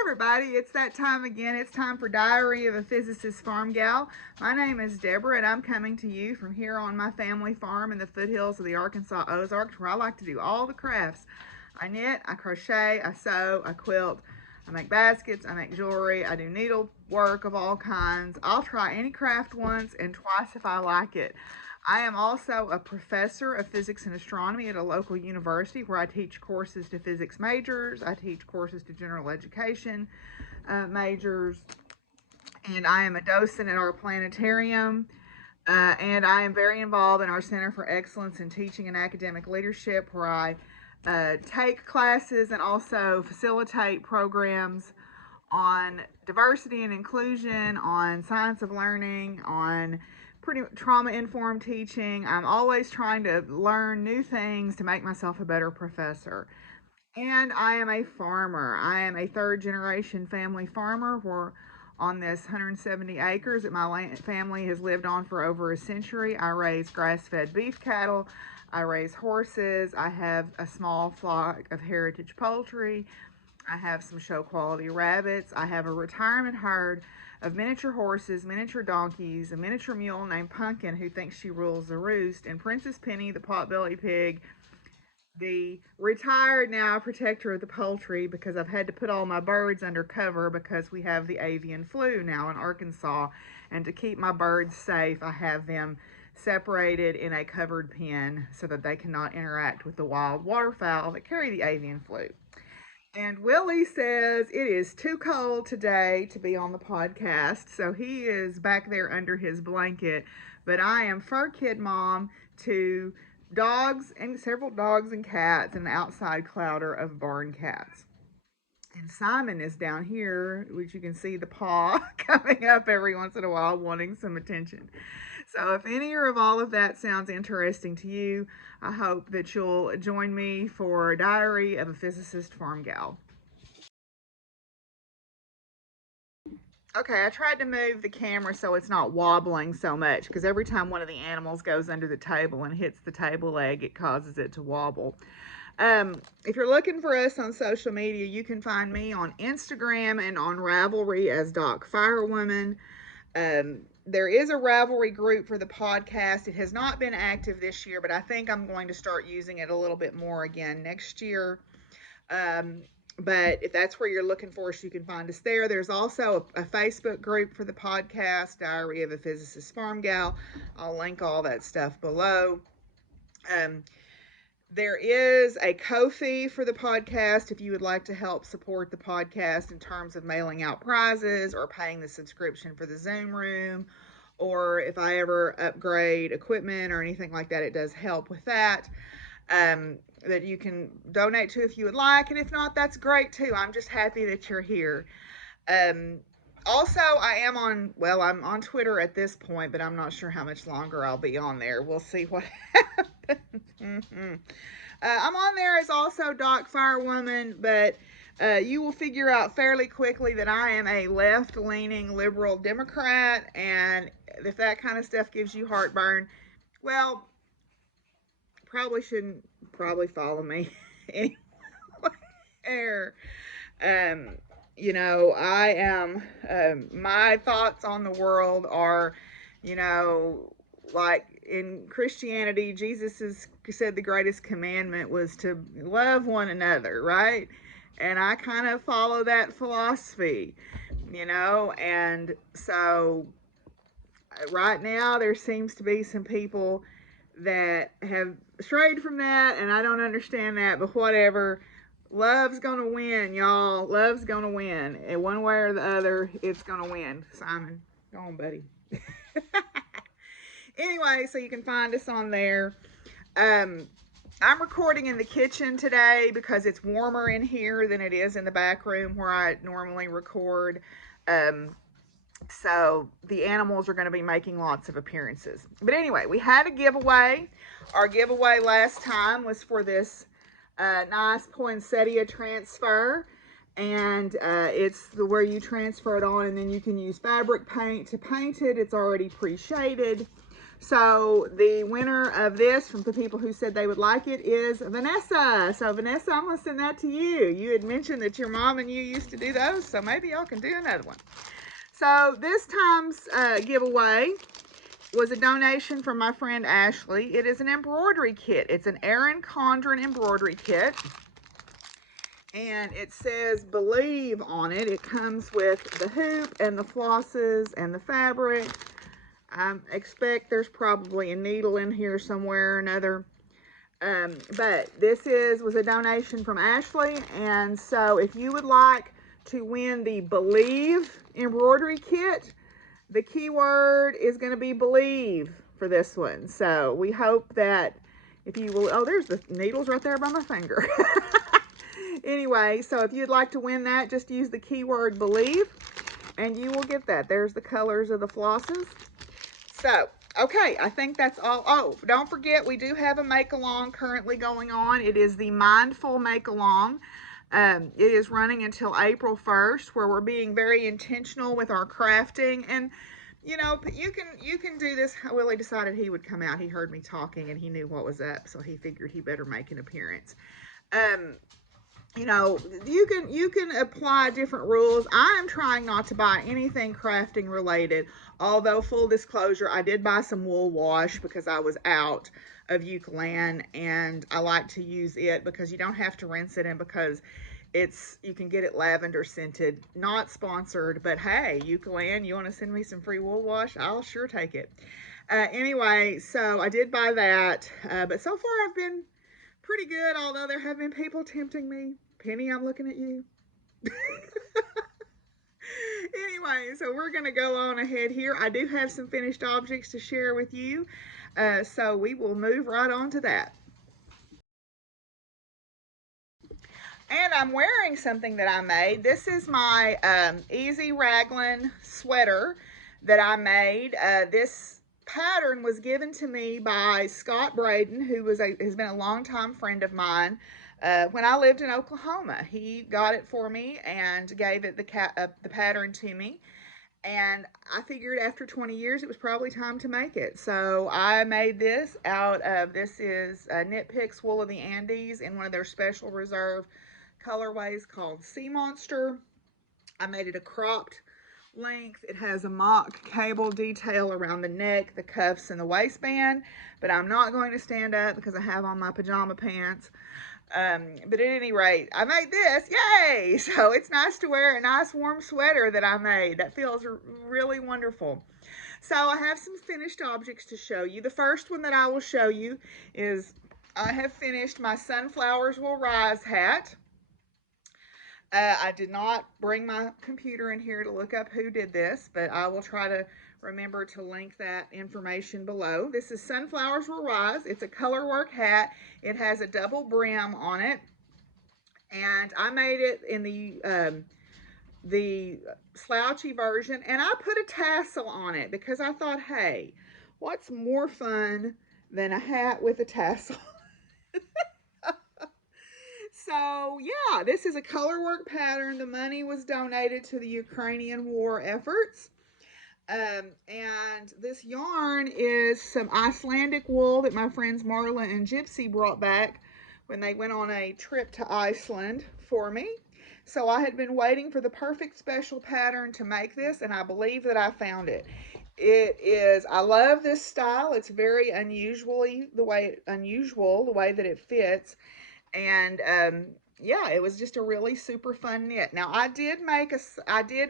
everybody, it's that time again. It's time for Diary of a Physicist Farm Gal. My name is Deborah and I'm coming to you from here on my family farm in the foothills of the Arkansas Ozarks, where I like to do all the crafts. I knit, I crochet, I sew, I quilt, I make baskets, I make jewelry, I do needlework of all kinds. I'll try any craft once and twice if I like it. I am also a professor of physics and astronomy at a local university where I teach courses to physics majors. I teach courses to general education majors. And I am a docent at our planetarium. And I am very involved in our Center for Excellence in Teaching and Academic Leadership, where I take classes and also facilitate programs on diversity and inclusion, on science of learning, on pretty trauma-informed teaching. I'm always trying to learn new things to make myself a better professor. And I am a farmer. I am a third-generation family farmer. We're on this 170 acres that my family has lived on for over a century. I raise grass-fed beef cattle. I raise horses. I have a small flock of heritage poultry. I have some show quality rabbits. I have a retirement herd of miniature horses, miniature donkeys, a miniature mule named Pumpkin who thinks she rules the roost, and Princess Penny, the potbelly pig, the retired now protector of the poultry, because I've had to put all my birds under cover because we have the avian flu now in Arkansas. And to keep my birds safe, I have them separated in a covered pen so that they cannot interact with the wild waterfowl that carry the avian flu. And Willie says it is too cold today to be on the podcast, so he is back there under his blanket. But I am fur kid mom to dogs, and several dogs and cats, and an outside clouder of barn cats. And Simon is down here, which you can see the paw coming up every once in a while wanting some attention. So if any or of all of that sounds interesting to you, I hope that you'll join me for Diary of a Physicist Farm Gal. Okay, I tried to move the camera so it's not wobbling so much, because every time one of the animals goes under the table and hits the table leg, it causes it to wobble. If you're looking for us on social media, you can find me on Instagram and on Ravelry as Doc Firewoman. There is a Ravelry group for the podcast. It has not been active this year, but I think I'm going to start using it a little bit more again next year. But if that's where you're looking for us, you can find us there. There's also a Facebook group for the podcast, Diary of a Physicist Farm Gal. I'll link all that stuff below. There is a Ko-fi for the podcast if you would like to help support the podcast in terms of mailing out prizes or paying the subscription for the Zoom room, or if I ever upgrade equipment or anything like that, it does help with that. That you can donate to if you would like, and if not, that's great too. I'm just happy that you're here. Also, I'm on Twitter at this point, but I'm not sure how much longer I'll be on there. We'll see what happens. I'm on there as also Doc Firewoman, but you will figure out fairly quickly that I am a left-leaning liberal Democrat, and if that kind of stuff gives you heartburn, well, probably shouldn't follow me anywhere. I am, my thoughts on the world are, like in Christianity, Jesus said the greatest commandment was to love one another, right? And I kind of follow that philosophy, and so right now there seems to be some people that have strayed from that, and I don't understand that, but whatever. Love's gonna win, y'all. Love's gonna win. And one way or the other, it's gonna win. Simon, go on, buddy. Anyway, so you can find us on there. I'm recording in the kitchen today because it's warmer in here than it is in the back room where I normally record. So the animals are going to be making lots of appearances. But anyway, we had a giveaway. Our giveaway last time was for this nice poinsettia transfer. And it's where you transfer it on, and then you can use fabric paint to paint it. It's already pre-shaded. So the winner of this, from the people who said they would like it, is Vanessa. So Vanessa, I'm going to send that to you. You had mentioned that your mom and you used to do those, so maybe y'all can do another one. So this time's giveaway was a donation from my friend Ashley. It is an embroidery kit. It's an Erin Condren embroidery kit. And it says Believe on it. It comes with the hoop and the flosses and the fabric. I expect there's probably a needle in here somewhere or another. But this was a donation from Ashley. And so if you would like to win the Believe embroidery kit, the keyword is going to be Believe for this one. So we hope that if you will, oh, there's the needles right there by my finger. Anyway, so if you'd like to win that, just use the keyword Believe and you will get that. There's the colors of the flosses. So, okay, I think that's all. Oh, don't forget, we do have a Makealong currently going on. It is the Mindful Makealong. It is running until April 1st, where we're being very intentional with our crafting. And, you know, you can do this. Willie decided he would come out. He heard me talking and he knew what was up, so he figured he better make an appearance. You know, you can apply different rules. I am trying not to buy anything crafting related, although full disclosure, I did buy some wool wash because I was out of Eucalan, and I like to use it because you don't have to rinse it, and because you can get it lavender scented. Not sponsored, but hey, Eucalan, you want to send me some free wool wash? I'll sure take it. Anyway, so I did buy that, but so far I've been pretty good, although there have been people tempting me. Penny, I'm looking at you. Anyway, so we're going to go on ahead here. I do have some finished objects to share with you, so we will move right on to that. And I'm wearing something that I made. This is my easy raglan sweater that I made. This pattern was given to me by Scott Braden, who has been a longtime friend of mine. When I lived in Oklahoma, he got it for me and gave it the pattern to me. And I figured after 20 years, it was probably time to make it. So I made this out of, this is Knit Picks Wool of the Andes in one of their special reserve colorways called Sea Monster. I made it a cropped length. It has a mock cable detail around the neck, the cuffs, and the waistband, but I'm not going to stand up because I have on my pajama pants. But at any rate, I made this, yay! So it's nice to wear a nice warm sweater that I made. That feels really wonderful. So I have some finished objects to show you. The first one that I will show you is I have finished my Sunflowers Will Rise hat. I did not bring my computer in here to look up who did this, but I will try to remember to link that information below. This is Sunflowers Will Rise. It's a colorwork hat. It has a double brim on it, and I made it in the slouchy version, and I put a tassel on it because I thought, hey, what's more fun than a hat with a tassel? So yeah, this is a colorwork pattern. The money was donated to the Ukrainian war efforts. And this yarn is some Icelandic wool that my friends Marla and Gypsy brought back when they went on a trip to Iceland for me. So I had been waiting for the perfect special pattern to make this, and I believe that I found it. I love this style. It's very unusual the way that it fits. And yeah, it was just a really super fun knit. Now I did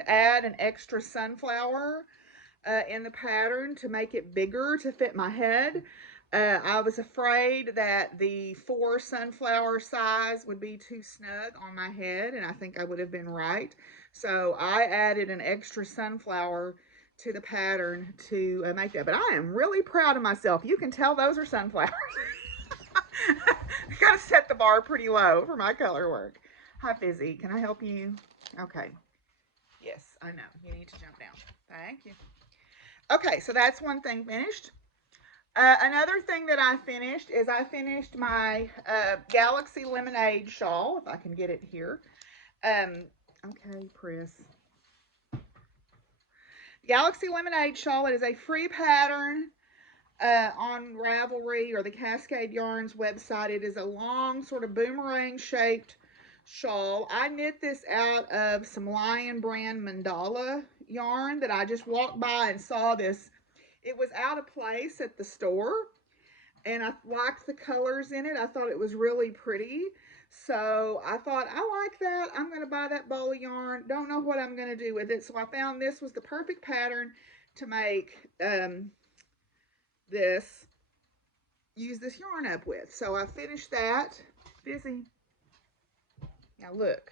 add an extra sunflower in the pattern to make it bigger to fit my head. I was afraid that the 4 sunflower size would be too snug on my head, and I think I would have been right. So I added an extra sunflower to the pattern to make that. But I am really proud of myself. You can tell those are sunflowers. I gotta set the bar pretty low for my color work. Hi, Fizzy. Can I help you? Okay. Yes, I know. You need to jump down. Thank you. Okay, so that's one thing finished. Another thing that I finished is I finished my Galaxy Lemonade shawl, if I can get it here. Okay, Chris. Galaxy Lemonade shawl. It is a free pattern. on Ravelry or the Cascade Yarns website. It is a long, sort of boomerang shaped shawl. I knit this out of some Lion brand mandala yarn that I just walked by and saw this. It was out of place at the store, and I liked the colors in it. I thought it was really pretty. So I thought, I like that. I'm going to buy that ball of yarn. Don't know what I'm going to do with it. So I found this was the perfect pattern to make use this yarn up with. So I finished that. Busy. Now look.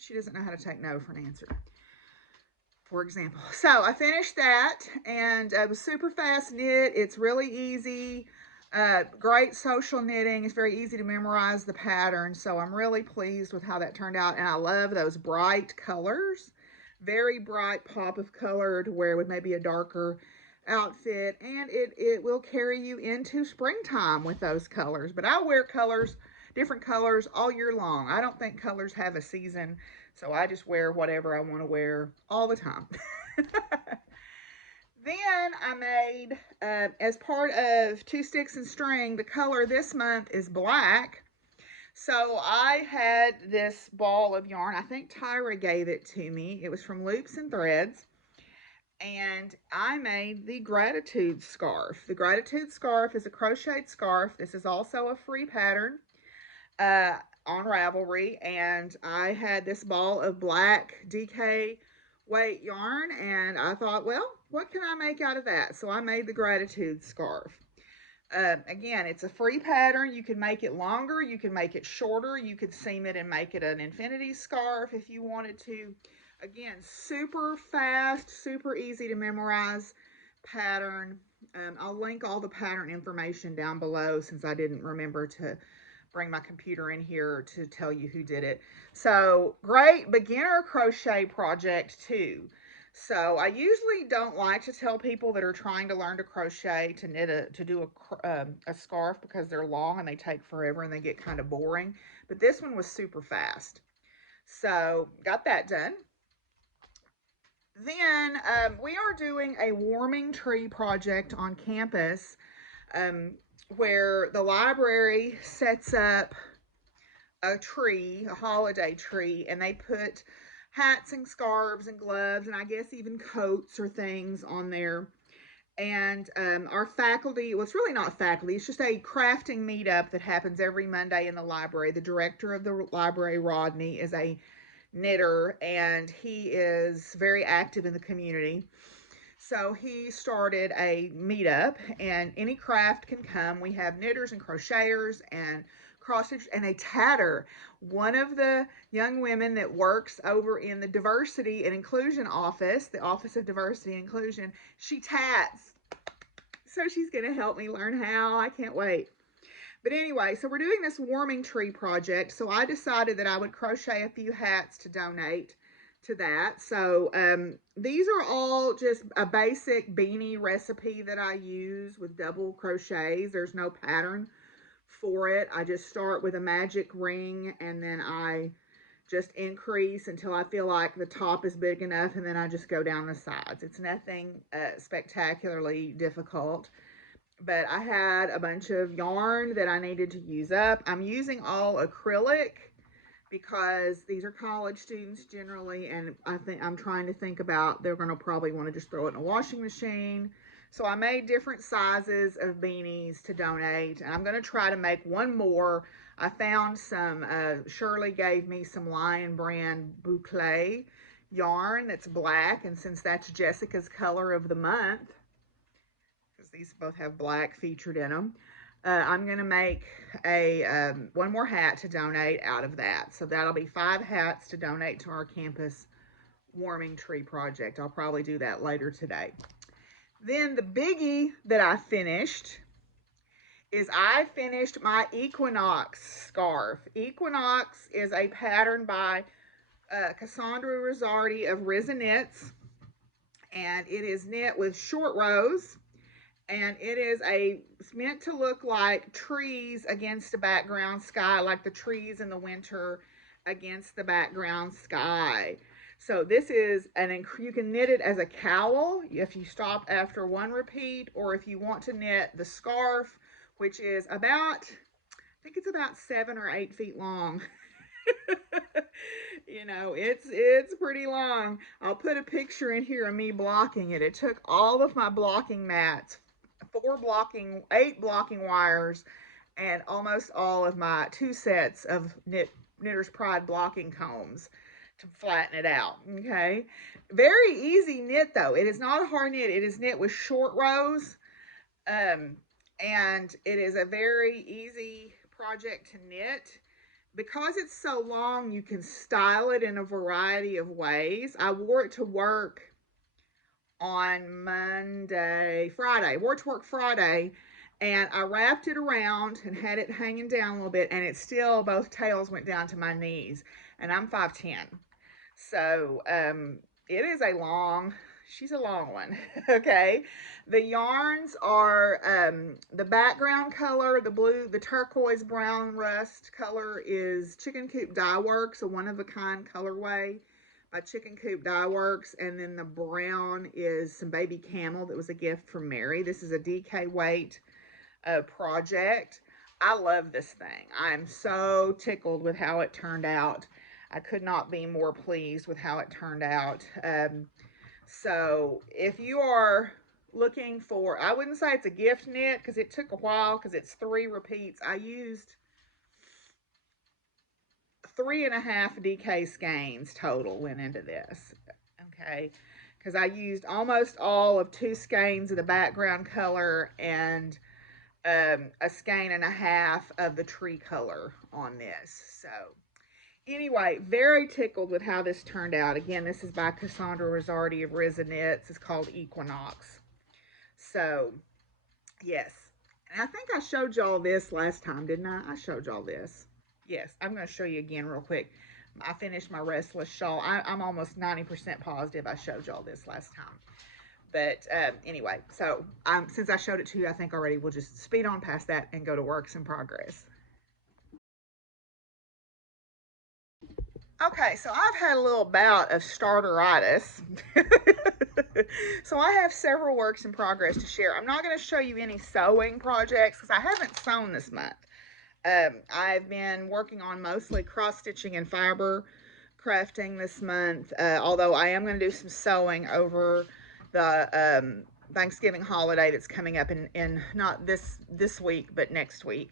She doesn't know how to take no for an answer, for example. So I finished that, and it was super fast knit. It's really easy. Great social knitting. It's very easy to memorize the pattern. So I'm really pleased with how that turned out. And I love those bright colors. Very bright pop of color to wear with maybe a darker outfit. And it will carry you into springtime with those colors. But I wear different colors all year long. I don't think colors have a season. So I just wear whatever I want to wear all the time. Then I made, as part of Two Sticks and String, the color this month is black. So I had this ball of yarn. I think Tyra gave it to me. It was from Loops and Threads. And I made the gratitude scarf. The gratitude scarf is a crocheted scarf. This is also a free pattern on Ravelry. And I had this ball of black DK weight yarn, and I thought, well, what can I make out of that? So I made the gratitude scarf. Again, it's a free pattern. You can make it longer, you can make it shorter, you could seam it and make it an infinity scarf if you wanted to. Again, super fast, super easy to memorize pattern. I'll link all the pattern information down below since I didn't remember to bring my computer in here to tell you who did it. So great beginner crochet project too. So I usually don't like to tell people that are trying to learn to crochet to do a scarf because they're long and they take forever and they get kind of boring. But this one was super fast. So got that done. Then we are doing a warming tree project on campus. Where the library sets up a tree, a holiday tree, and they put hats and scarves and gloves and I guess even coats or things on there. And our faculty, well, it's really not faculty, it's just a crafting meetup that happens every Monday in the library. The director of the library, Rodney, is a knitter, and he is very active in the community. So he started a meetup, and any craft can come. We have knitters and crocheters and cross stitchers and a tatter. One of the young women that works over in the diversity and inclusion office, the Office of Diversity and Inclusion, she tats. So she's going to help me learn how. I can't wait. But anyway, so we're doing this warming tree project. So I decided that I would crochet a few hats to donate to that. So these are all just a basic beanie recipe that I use with double crochets. There's no pattern for it. I just start with a magic ring, and then I just increase until I feel like the top is big enough, and then I just go down the sides. It's nothing spectacularly difficult. But I had a bunch of yarn that I needed to use up. I'm using all acrylic because these are college students generally, and I'm trying to think about, they're going to probably want to just throw it in a washing machine. So I made different sizes of beanies to donate, and I'm going to try to make one more. I found some, Shirley gave me some Lion brand boucle yarn that's black, and since that's Jessica's color of the month, because these both have black featured in them, I'm going to make one more hat to donate out of that. So that'll be 5 hats to donate to our campus warming tree project. I'll probably do that later today. Then the biggie that I finished is I finished my Equinox scarf. Equinox is a pattern by Cassandra Rosardi of Risen Knits, and it is knit with short rows. And it is meant to look like trees against a background sky, like the trees in the winter against the background sky. So this is you can knit it as a cowl if you stop after one repeat, or if you want to knit the scarf, which is about, I think it's about 7 or 8 feet long. You know, it's pretty long. I'll put a picture in here of me blocking it. It took all of my blocking mats, 8 blocking wires, and almost all of my 2 sets of Knitter's Pride blocking combs to flatten it out. Okay, very easy knit though. It is not a hard knit. It is knit with short rows, and it is a very easy project to knit. Because it's so long, you can style it in a variety of ways. I wore it to work on Friday. Wore it to work Friday, and I wrapped it around and had it hanging down a little bit, and it still, both tails went down to my knees, and I'm 5'10". So, it is she's a long one. Okay. The yarns are, the background color, the turquoise brown rust color is Chicken Coop Dye Works, a one-of-a-kind colorway by Chicken Coop Dye Works. And then the brown is some baby camel that was a gift from Mary. This is a DK weight project. I love this thing. I'm so tickled with how it turned out. I could not be more pleased with how it turned out. So if you are looking for, I wouldn't say it's a gift knit because it took a while because it's 3 repeats. I used 3.5 DK skeins total went into this. Okay, because I used almost all of 2 skeins of the background color and a skein and a half of the tree color on this. So anyway, very tickled with how this turned out. Again, this is by Cassandra Rosardi of Risen Knits. It's called Equinox. So, yes. And I think I showed y'all this last time, didn't I? I showed y'all this. Yes, I'm going to show you again real quick. I finished my Restless shawl. I'm almost 90% positive I showed y'all this last time. But anyway, so since I showed it to you, I think already, we'll just speed on past that and go to works in progress. Okay, so I've had a little bout of startitis. So I have several works in progress to share. I'm not going to show you any sewing projects because I haven't sewn this month. I've been working on mostly cross stitching and fiber crafting this month, although I am going to do some sewing over the Thanksgiving holiday that's coming up in not this week, but next week.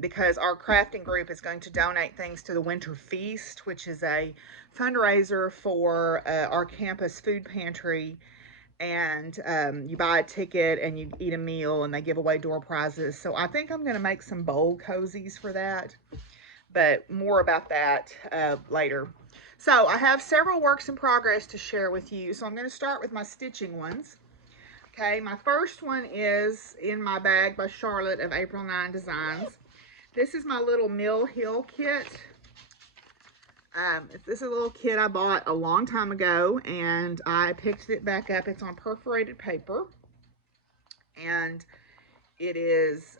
Because our crafting group is going to donate things to the Winter Feast, which is a fundraiser for our campus food pantry. And you buy a ticket and you eat a meal, and they give away door prizes. So I think I'm going to make some bowl cozies for that, but more about that later. So I have several works in progress to share with you. So I'm going to start with my stitching ones. Okay, my first one is in my bag by Charlotte of April 9 Designs. This is my little Mill Hill kit. This is a little kit I bought a long time ago, and I picked it back up. It's on perforated paper, and it is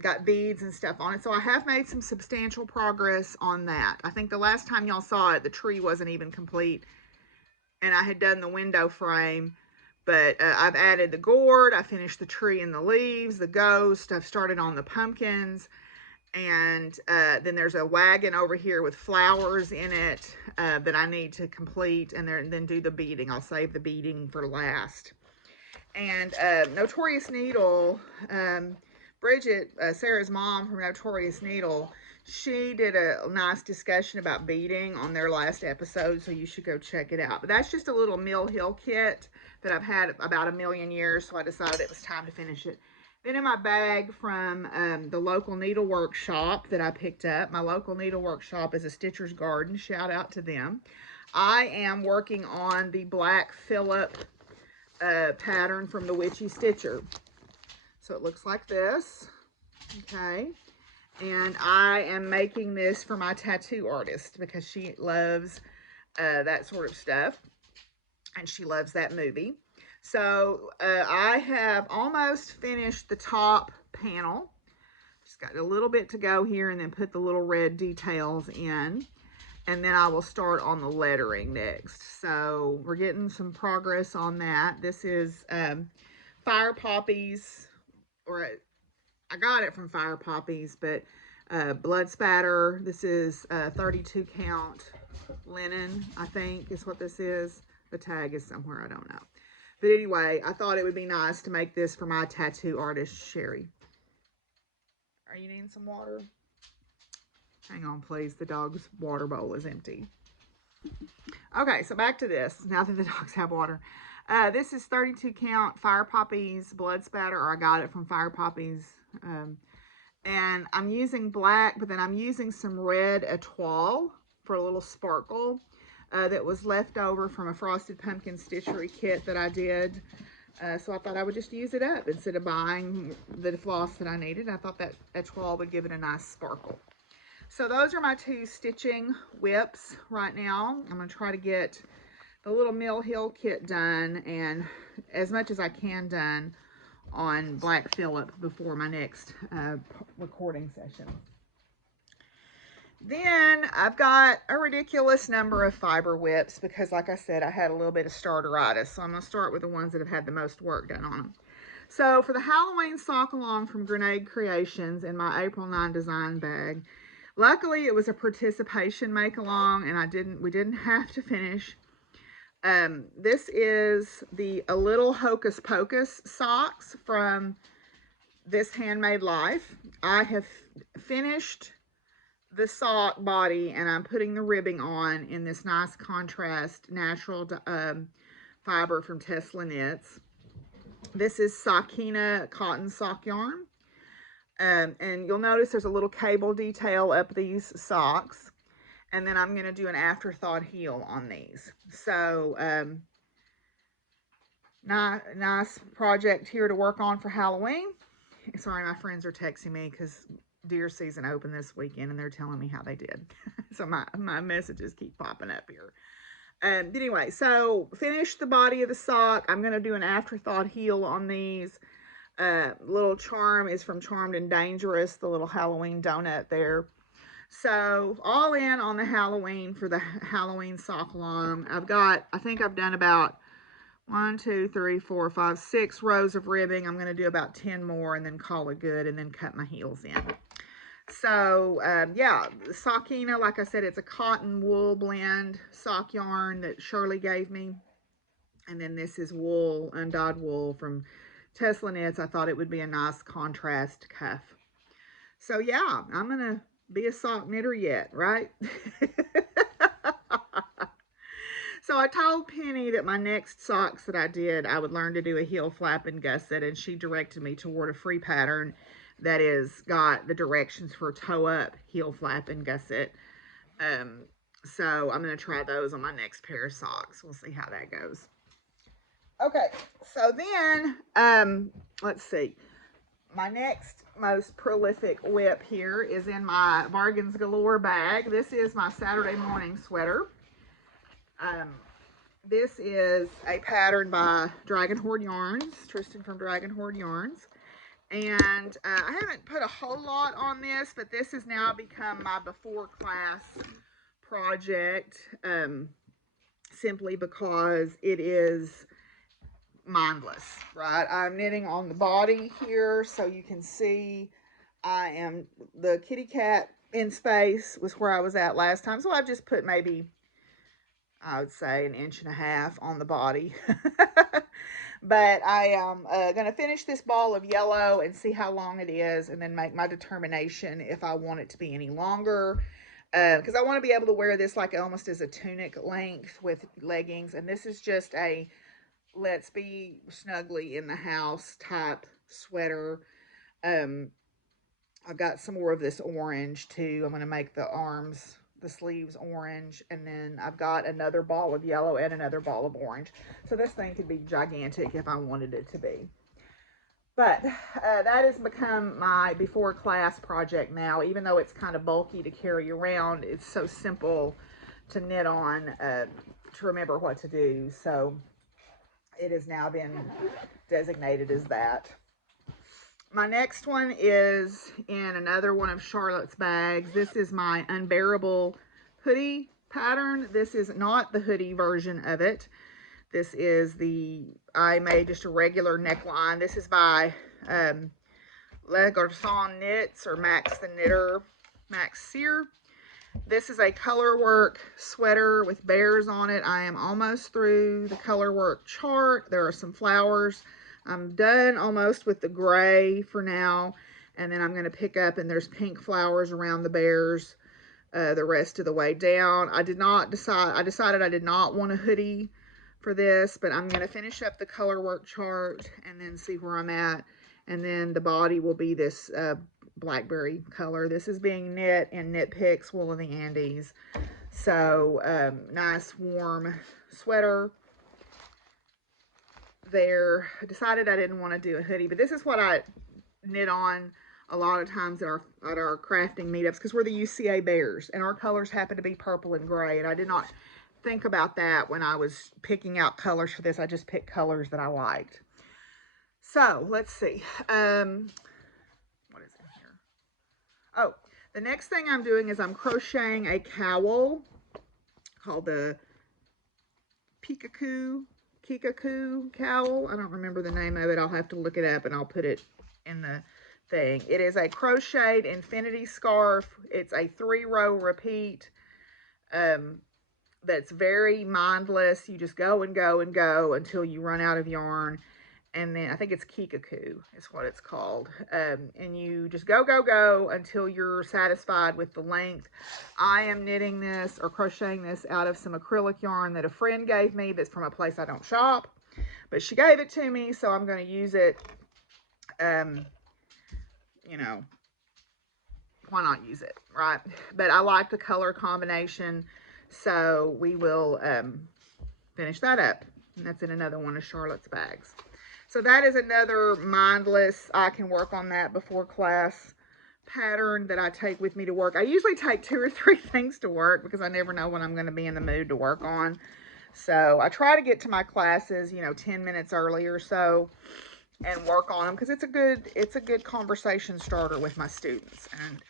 got beads and stuff on it. So I have made some substantial progress on that. I think the last time y'all saw it, the tree wasn't even complete, and I had done the window frame. But I've added the gourd, I finished the tree and the leaves, the ghost, I've started on the pumpkins, and then there's a wagon over here with flowers in it that I need to complete, and then do the beading. I'll save the beading for last. And Notorious Needle, Bridget, Sarah's mom from Notorious Needle, she did a nice discussion about beading on their last episode, so you should go check it out. But that's just a little Mill Hill kit that I've had about a million years, so I decided it was time to finish it. Then in my bag from the local needlework shop that I picked up, my local needlework shop is a Stitcher's Garden. Shout out to them. I am working on the Black Phillip pattern from the Witchy Stitcher. So it looks like this. Okay. And I am making this for my tattoo artist because she loves that sort of stuff. And she loves that movie. So I have almost finished the top panel. Just got a little bit to go here, and then put the little red details in. and then I will start on the lettering next. So we're getting some progress on that. This is Fire Poppies, or I got it from Fire Poppies, but blood spatter. This is 32 count linen, I think is what this is. The tag is somewhere, I don't know. But anyway, I thought it would be nice to make this for my tattoo artist, Sherry. Are you needing some water? Hang on, please. The dog's water bowl is empty. Okay, so back to this. Now that the dogs have water. This is 32 count Fire Poppies blood spatter, or I got it from Fire Poppies. And I'm using black, but then I'm using some red etoile for a little sparkle that was left over from a Frosted Pumpkin Stitchery kit that I did. So I thought I would just use it up instead of buying the floss that I needed. I thought that etoile would give it a nice sparkle. So those are my two stitching whips right now. I'm going to try to get the little Mill Hill kit done and as much as I can done on Black Phillip before my next recording session. Then I've got a ridiculous number of fiber whips because, like I said, I had a little bit of startitis. So I'm going to start with the ones that have had the most work done on them. So for the Halloween sock along from Grenade Creations in my April 9 design bag, luckily it was a participation make along and we didn't have to finish. This is a little Hocus Pocus socks from This Handmade Life. I have finished the sock body and I'm putting the ribbing on in this nice contrast natural fiber from Tesla Knits. This is Sakina cotton sock yarn. And you'll notice there's a little cable detail up these socks. And then I'm going to do an afterthought heel on these. So, nice project here to work on for Halloween. Sorry, my friends are texting me because deer season opened this weekend and they're telling me how they did. So my messages keep popping up here. Anyway, so finish the body of the sock. I'm going to do an afterthought heel on these. Little charm is from Charmed and Dangerous, the little Halloween donut there. So all in on the Halloween for the Halloween sock along. I think I've done about 1, 2, 3, 4, 5, 6 rows of ribbing. I'm going to do about 10 more and then call it good and then cut my heels in. So, yeah, Sakina, like I said, it's a cotton wool blend sock yarn that Shirley gave me. And then this is wool, undyed wool from Tesla Knits. I thought it would be a nice contrast cuff. So, yeah, I'm going to be a sock knitter yet, right? So I told Penny that my next socks that I did, I would learn to do a heel flap and gusset, and she directed me toward a free pattern that is got the directions for toe up, heel flap, and gusset. So I'm going to try those on my next pair of socks. We'll see how that goes. Okay, so then, let's see. My next most prolific whip here is in my Bargains Galore bag. This is my Saturday morning sweater. This is a pattern by Dragon Horde Yarns, Tristan from Dragon Horde Yarns. And I haven't put a whole lot on this, but this has now become my before class project, simply because it is mindless, right? I'm knitting on the body here so you can see the kitty cat in space was where I was at last time. So I've just put maybe, I would say, 1.5 inches on the body. But I am going to finish this ball of yellow and see how long it is and then make my determination if I want it to be any longer. Because I want to be able to wear this like almost as a tunic length with leggings. And this is just a let's be snugly in the house type sweater. I've got some more of this orange too. I'm going to make the sleeves orange, and then I've got another ball of yellow and another ball of orange. So this thing could be gigantic if I wanted it to be. But that has become my before class project now. Even though it's kind of bulky to carry around, it's so simple to knit on, to remember what to do. So it has now been designated as that. My next one is in another one of Charlotte's bags. This is my Unbearable hoodie pattern. This is not the hoodie version of it. This is I made just a regular neckline. This is by Le Garçon Knits or Max the Knitter, Max Sear. This is a color work sweater with bears on it. I am almost through the color work chart. There are some flowers. I'm done almost with the gray for now. And then I'm going to pick up, and there's pink flowers around the bears the rest of the way down. I decided I did not want a hoodie for this, but I'm going to finish up the color work chart and then see where I'm at. And then the body will be this blackberry color. This is being knit in Knit Picks Wool of the Andes. So nice warm sweater there. I decided I didn't want to do a hoodie, but this is what I knit on a lot of times at our crafting meetups, because we're the UCA Bears and our colors happen to be purple and gray, and I did not think about that when I was picking out colors for this. I just picked colors that I liked. So let's see. What is in here? Oh, the next thing I'm doing is I'm crocheting a cowl called the Kikaku cowl. I don't remember the name of it. I'll have to look it up and I'll put it in the thing. It is a crocheted infinity scarf. It's a 3-row repeat. That's very mindless. You just go and go and go until you run out of yarn. And then I think it's Kikaku is what it's called. And you just go, go, go until you're satisfied with the length. I am knitting this or crocheting this out of some acrylic yarn that a friend gave me that's from a place I don't shop. But she gave it to me, so I'm going to use it. You know, why not use it, right? But I like the color combination, so we will finish that up. And that's in another one of Charlotte's bags. So that is another mindless, I can work on that before class pattern that I take with me to work. I usually take 2 or 3 things to work because I never know when I'm going to be in the mood to work on. So I try to get to my classes, 10 minutes early or so and work on them because it's a good conversation starter with my students. And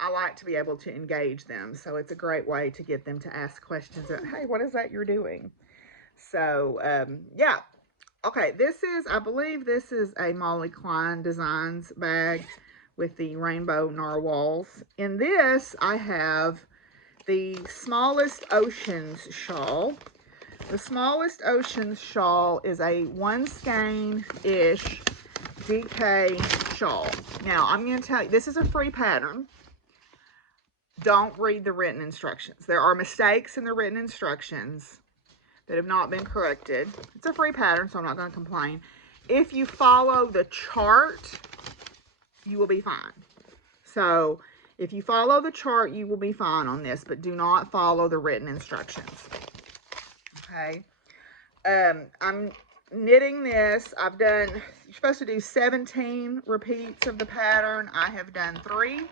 I like to be able to engage them. So it's a great way to get them to ask questions about, hey, what is that you're doing? So, yeah. Okay, I believe this is a Molly Klein Designs bag with the rainbow narwhals. In this, I have the Smallest Oceans shawl. The Smallest Oceans shawl is a 1 skein-ish DK shawl. Now, I'm going to tell you, this is a free pattern. Don't read the written instructions. There are mistakes in the written instructions that have not been corrected. It's a free pattern, so I'm not going to complain. If you follow the chart, you will be fine. So if you follow the chart, you will be fine on this, but do not follow the written instructions. Okay. I'm knitting this. You're supposed to do 17 repeats of the pattern. I have done 3.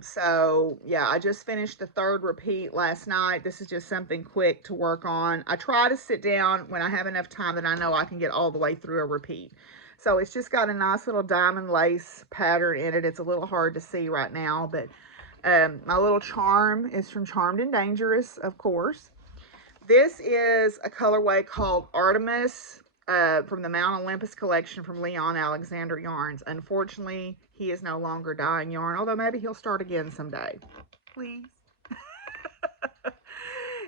So yeah, I just finished the 3rd repeat last night. This is just something quick to work on. I try to sit down when I have enough time that I know I can get all the way through a repeat. So it's just got a nice little diamond lace pattern in it. It's a little hard to see right now, but my little charm is from Charmed and Dangerous, of course. This is a colorway called Artemis from the Mount Olympus collection from Leon Alexander Yarns. Unfortunately, he is no longer dyeing yarn, although maybe he'll start again someday. Please.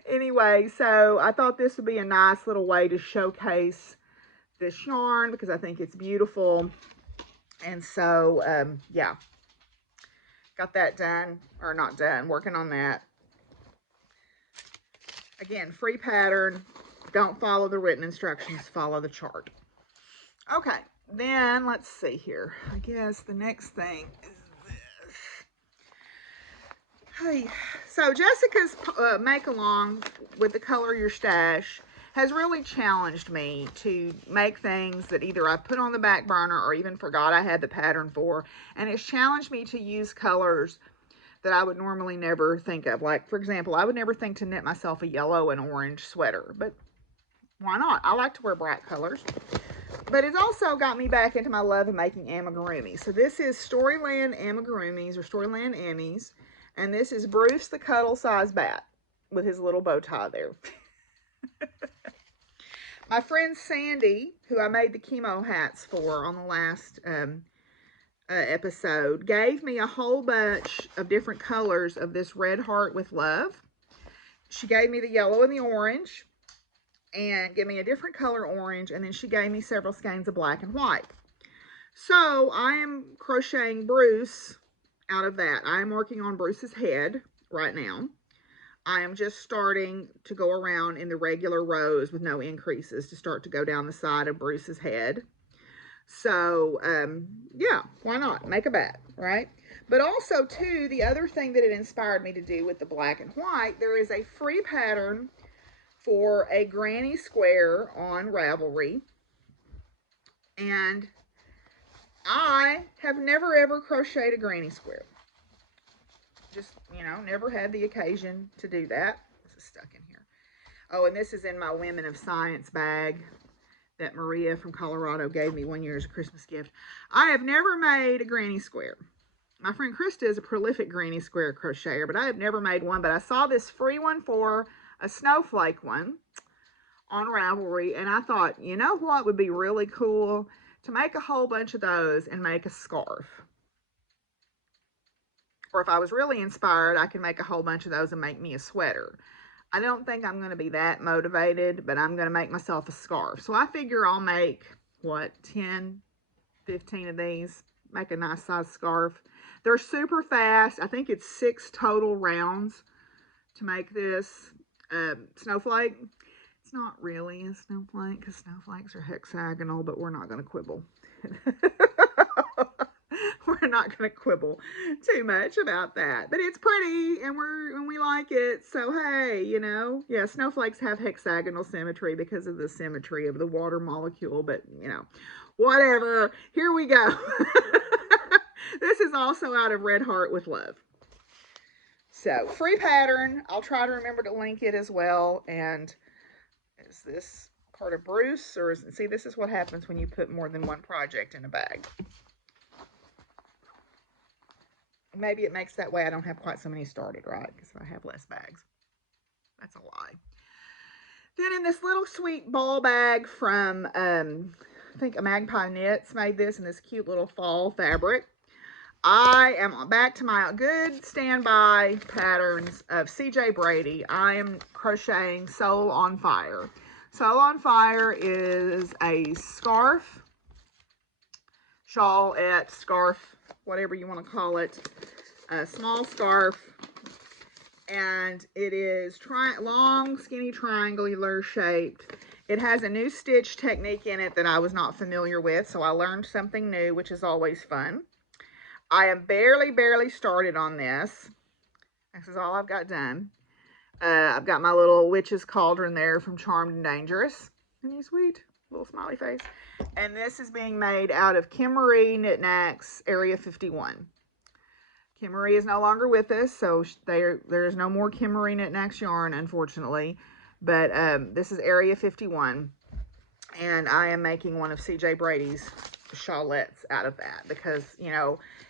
Anyway, so I thought this would be a nice little way to showcase this yarn because I think it's beautiful. And so, yeah, got that done, or not done, working on that. Again, free pattern. Don't follow the written instructions, follow the chart. Okay, then let's see here. I guess the next thing is this. Hey, so Jessica's Makealong with the Color Your Stash has really challenged me to make things that either I put on the back burner or even forgot I had the pattern for. And it's challenged me to use colors that I would normally never think of. Like, for example, I would never think to knit myself a yellow and orange sweater, but why not? I like to wear bright colors. But it's also got me back into my love of making amigurumi. So this is Storyland amigurumis or Storyland Emmys. And this is Bruce the Cuddle-sized bat with his little bow tie there. My friend Sandy, who I made the chemo hats for on the last episode, gave me a whole bunch of different colors of this red heart with love. She gave me the yellow and the orange, and gave me a different color orange, and then she gave me several skeins of black and white. So I am crocheting Bruce out of that. I am working on Bruce's head right now. I am just starting to go around in the regular rows with no increases to start to go down the side of Bruce's head. So, yeah, why not? Make a bat, right? But also, too, the other thing that it inspired me to do with the black and white, there is a free pattern for a granny square on Ravelry. And I have never, ever crocheted a granny square. Just, never had the occasion to do that. This is stuck in here. Oh, and this is in my Women of Science bag that Maria from Colorado gave me one year as a Christmas gift. I have never made a granny square. My friend Krista is a prolific granny square crocheter, but I have never made one. But I saw this free one for a snowflake one on Ravelry, and I thought, you know what would be really cool? To make a whole bunch of those and make a scarf. Or if I was really inspired, I could make a whole bunch of those and make me a sweater. I don't think I'm going to be that motivated, but I'm going to make myself a scarf. So I figure I'll make, 10, 15 of these. Make a nice size scarf. They're super fast. I think it's 6 total rounds to make this snowflake. It's not really a snowflake because snowflakes are hexagonal, but we're not going to quibble. We're not going to quibble too much about that. But it's pretty, and we like it. So, hey, yeah, snowflakes have hexagonal symmetry because of the symmetry of the water molecule. But, whatever. Here we go. This is also out of Red Heart with Love. So, free pattern. I'll try to remember to link it as well. And is this part of Bruce? Or see, this is what happens when you put more than one project in a bag. Maybe it makes that way I don't have quite so many started, right? Because I have less bags. That's a lie. Then in this little sweet ball bag from, I think a Magpie Knits made this in this cute little fall fabric. I am back to my good standby patterns of CJ Brady. I am crocheting Soul on Fire. Soul on Fire is a scarf, shawlette, scarf, whatever you want to call it, a small scarf, and it is long, skinny, triangular shaped. It has a new stitch technique in it that I was not familiar with, so I learned something new, which is always fun. I am barely started on this. This is all I've got done. I've got my little witch's cauldron there from Charmed and Dangerous. Isn't he sweet? Little smiley face. And this is being made out of Kim Marie Knit Knacks Area 51. Kim Marie is no longer with us, so there's no more Kim Marie Knit Knacks yarn, unfortunately. But this is Area 51. And I am making one of CJ Brady's shawlettes out of that. Because,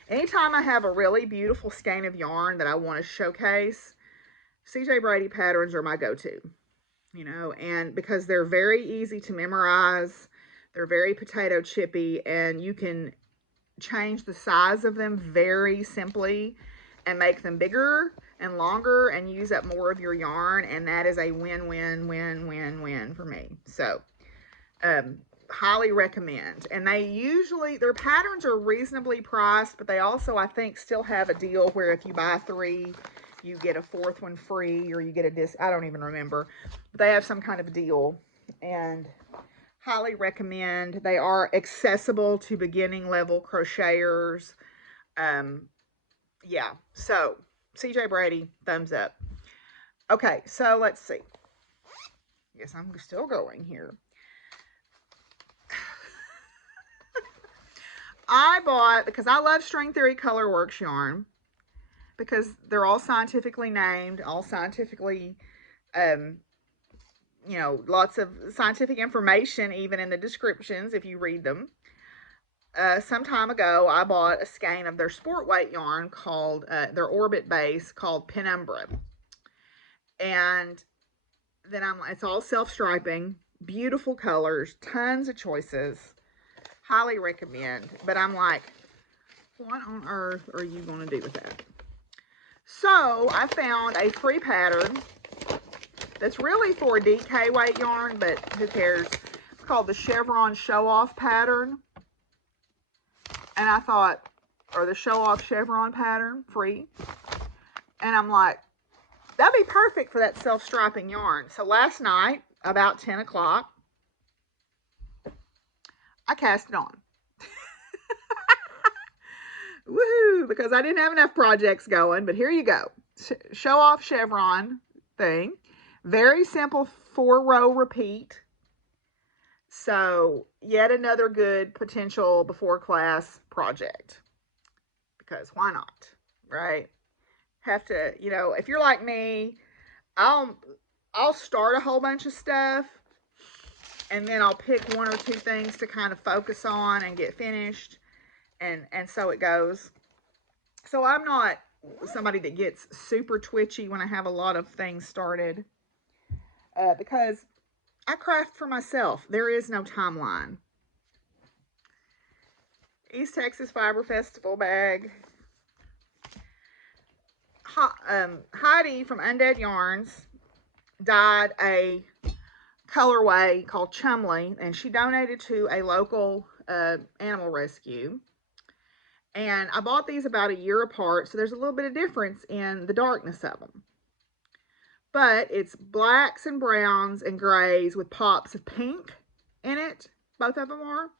anytime I have a really beautiful skein of yarn that I want to showcase, CJ Brady patterns are my go-to. And because they're very easy to memorize, they're very potato chippy, and you can change the size of them very simply and make them bigger and longer and use up more of your yarn, and that is a win-win-win-win-win for me. So, highly recommend. And their patterns are reasonably priced, but they also, I think, still have a deal where if you buy 3, you get a 4th one free, or you get a disc. I don't even remember. But they have some kind of deal, and highly recommend. They are accessible to beginning level crocheters. Yeah, so CJ Brady, thumbs up. Okay, so let's see. Yes, I'm still going here. I bought, because I love String Theory Colorworks yarn, because they're all scientifically named, all scientifically, lots of scientific information even in the descriptions if you read them. some time ago, I bought a skein of their sport weight yarn called, their Orbit base called Penumbra. And then it's all self-striping, beautiful colors, tons of choices. Highly recommend. But I'm like, what on earth are you going to do with that? So I found a free pattern that's really for DK weight yarn, but who cares? It's called the Chevron Show Off pattern. And I thought, or the Show Off Chevron pattern, free. And I'm like, that'd be perfect for that self-striping yarn. So last night, about 10 o'clock, I cast it on. Woohoo! Because I didn't have enough projects going, but here you go. Show Off Chevron thing. Very simple 4-row repeat. So yet another good potential before class project. Because why not, right? Have to, you know, if you're like me, I'll start a whole bunch of stuff and then I'll pick 1 or 2 things to kind of focus on and get finished. And so it goes. So I'm not somebody that gets super twitchy when I have a lot of things started. Because I craft for myself. There is no timeline. East Texas Fiber Festival bag. Heidi from Undead Yarns dyed a colorway called Chumley, and she donated to a local animal rescue. And I bought these about a year apart, so there's a little bit of difference in the darkness of them. But it's blacks and browns and grays with pops of pink in it. Both of them are.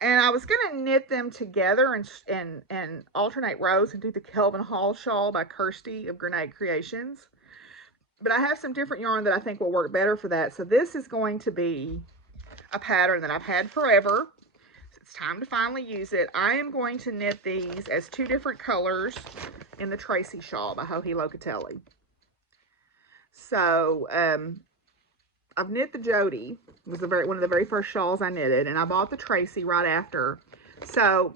And I was going to knit them together and alternate rows and do the Kelvin Hall shawl by Kirsty of Grenade Creations. But I have some different yarn that I think will work better for that. So this is going to be a pattern that I've had forever. It's time to finally use it. I am going to knit these as 2 different colors in the Tracy shawl by Joji Locatelli. So, I've knit the Jody. It was one of the very first shawls I knitted, and I bought the Tracy right after. So,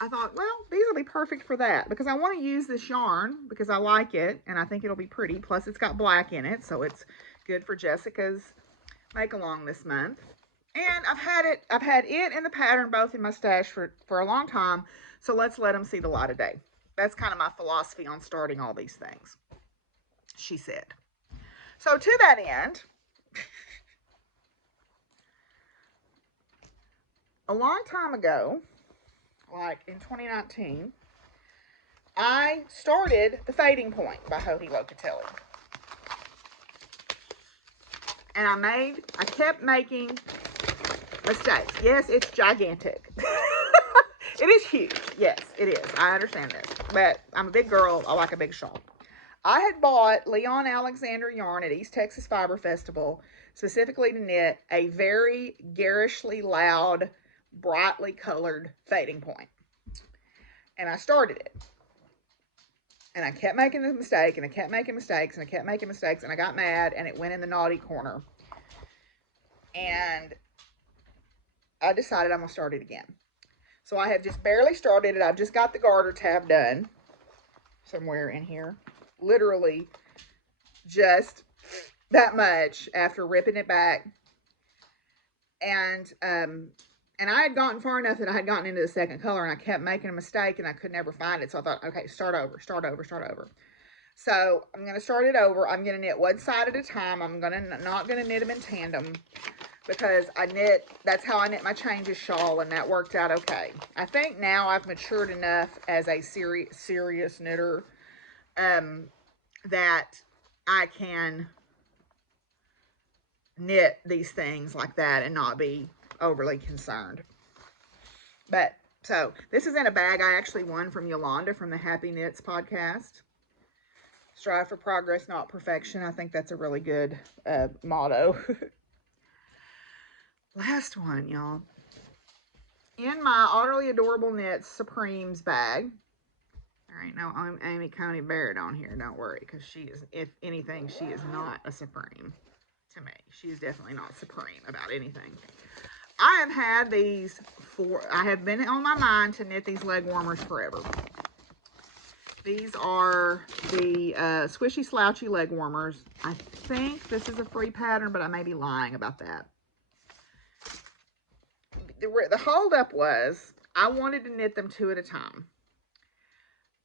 I thought, well, these will be perfect for that because I want to use this yarn because I like it, and I think it'll be pretty. Plus, it's got black in it, so it's good for Jessica's Makealong this month. And I've had it and the pattern both in my stash for a long time, so let's let them see the light of day. That's kind of my philosophy on starting all these things, she said. So to that end, a long time ago, like in 2019, I started The Fading Point by Joji Locatelli. And I kept making mistakes. Yes, it's gigantic. It is huge. Yes, it is. I understand this. But I'm a big girl. I like a big shawl. I had bought Leon Alexander yarn at East Texas Fiber Festival specifically to knit a very garishly loud, brightly colored fading point. And I started it. And I kept making the mistake, and I kept making mistakes, and I kept making mistakes, and I got mad, and it went in the naughty corner. And I decided I'm going to start it again. So I have just barely started it. I've just got the garter tab done somewhere in here. Literally just that much after ripping it back. And I had gotten far enough that I had gotten into the second color, and I kept making a mistake, and I could never find it. So I thought, okay, start over. So I'm going to start it over. I'm going to knit one side at a time. I'm not going to knit them in tandem because that's how I knit my changes shawl, and that worked out okay. I think now I've matured enough as a serious knitter that I can knit these things like that and not be overly concerned. But so this is in a bag I actually won from Yolanda from the Happy Knits podcast. Strive for progress, not perfection. I think that's a really good motto. Last one, y'all. In my Utterly Adorable Knits Supremes bag. There ain't no Amy Coney Barrett on here, don't worry, because she is, if anything, she is not a Supreme to me. She's definitely not supreme about anything. I have had these I have been on my mind to knit these leg warmers forever. These are the Swishy Slouchy leg warmers. I think this is a free pattern, but I may be lying about that. The holdup was I wanted to knit them 2 at a time,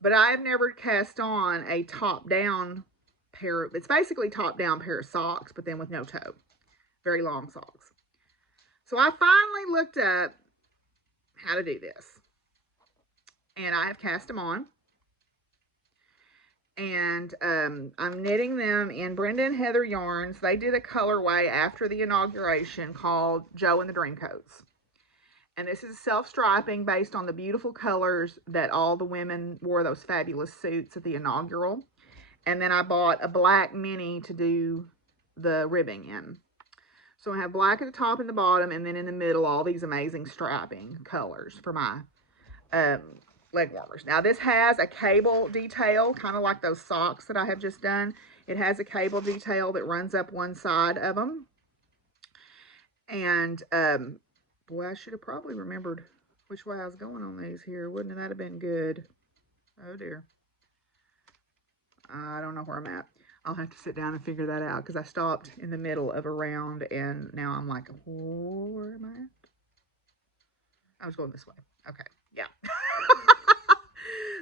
but I have never cast on a top-down pair. It's basically top-down pair of socks, but then with no toe. Very long socks. So I finally looked up how to do this, and I have cast them on. And I'm knitting them in Brenda and Heather yarns. They did a colorway after the inauguration called Joe and the Dreamcoats. And this is self-striping based on the beautiful colors that all the women wore, those fabulous suits at the inaugural. And then I bought a black mini to do the ribbing in. So I have black at the top and the bottom, and then in the middle, all these amazing striping colors for my leg warmers. Now this has a cable detail, kind of like those socks that I have just done. It has a cable detail that runs up one side of them. And boy, I should have probably remembered which way I was going on these here. Wouldn't that have been good? Oh dear. I don't know where I'm at. I'll have to sit down and figure that out because I stopped in the middle of a round and now I'm like, where am I at? I was going this way. Okay, yeah.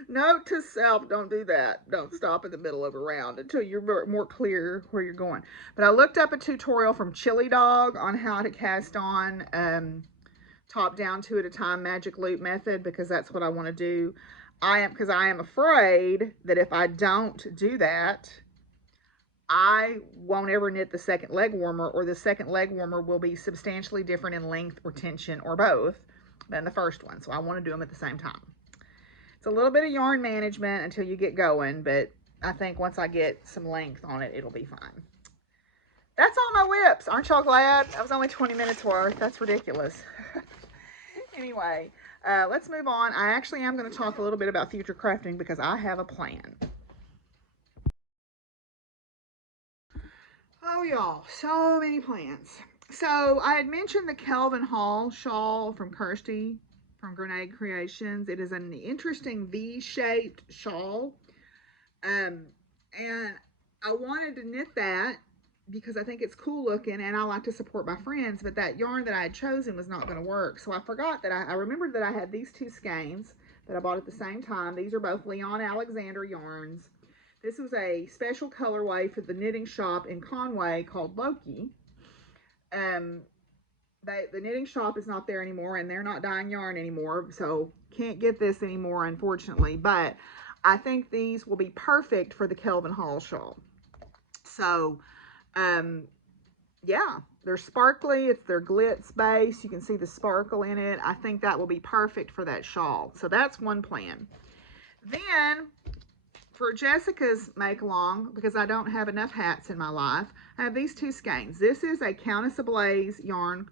Note to self, don't do that. Don't stop in the middle of a round until you're more clear where you're going. But I looked up a tutorial from Chili Dog on how to cast on top down 2 at a time magic loop method, because that's what I want to do. Because I am afraid that if I don't do that, I won't ever knit the second leg warmer, or the second leg warmer will be substantially different in length or tension or both than the first one. So I want to do them at the same time. It's a little bit of yarn management until you get going, but I think once I get some length on it, it'll be fine. That's all my whips. Aren't y'all glad? That was only 20 minutes worth. That's ridiculous. Anyway, let's move on. I actually am going to talk a little bit about future crafting because I have a plan. Oh, y'all, so many plans. So I had mentioned the Kelvin Hall shawl from Kirsty from Grenade Creations. It is an interesting V-shaped shawl. And I wanted to knit that because I think it's cool looking and I like to support my friends, but that yarn that I had chosen was not going to work. So I forgot that I remembered that I had these 2 skeins that I bought at the same time. These are both Leon Alexander yarns. This was a special colorway for the knitting shop in Conway called Loki. The knitting shop is not there anymore, and they're not dyeing yarn anymore, so can't get this anymore, unfortunately. But I think these will be perfect for the Kelvin Hall shawl. So, yeah, they're sparkly. It's their glitz base. You can see the sparkle in it. I think that will be perfect for that shawl. So that's one plan. Then, for Jessica's Makealong, because I don't have enough hats in my life, I have these 2 skeins. This is a Countess Ablaze yarn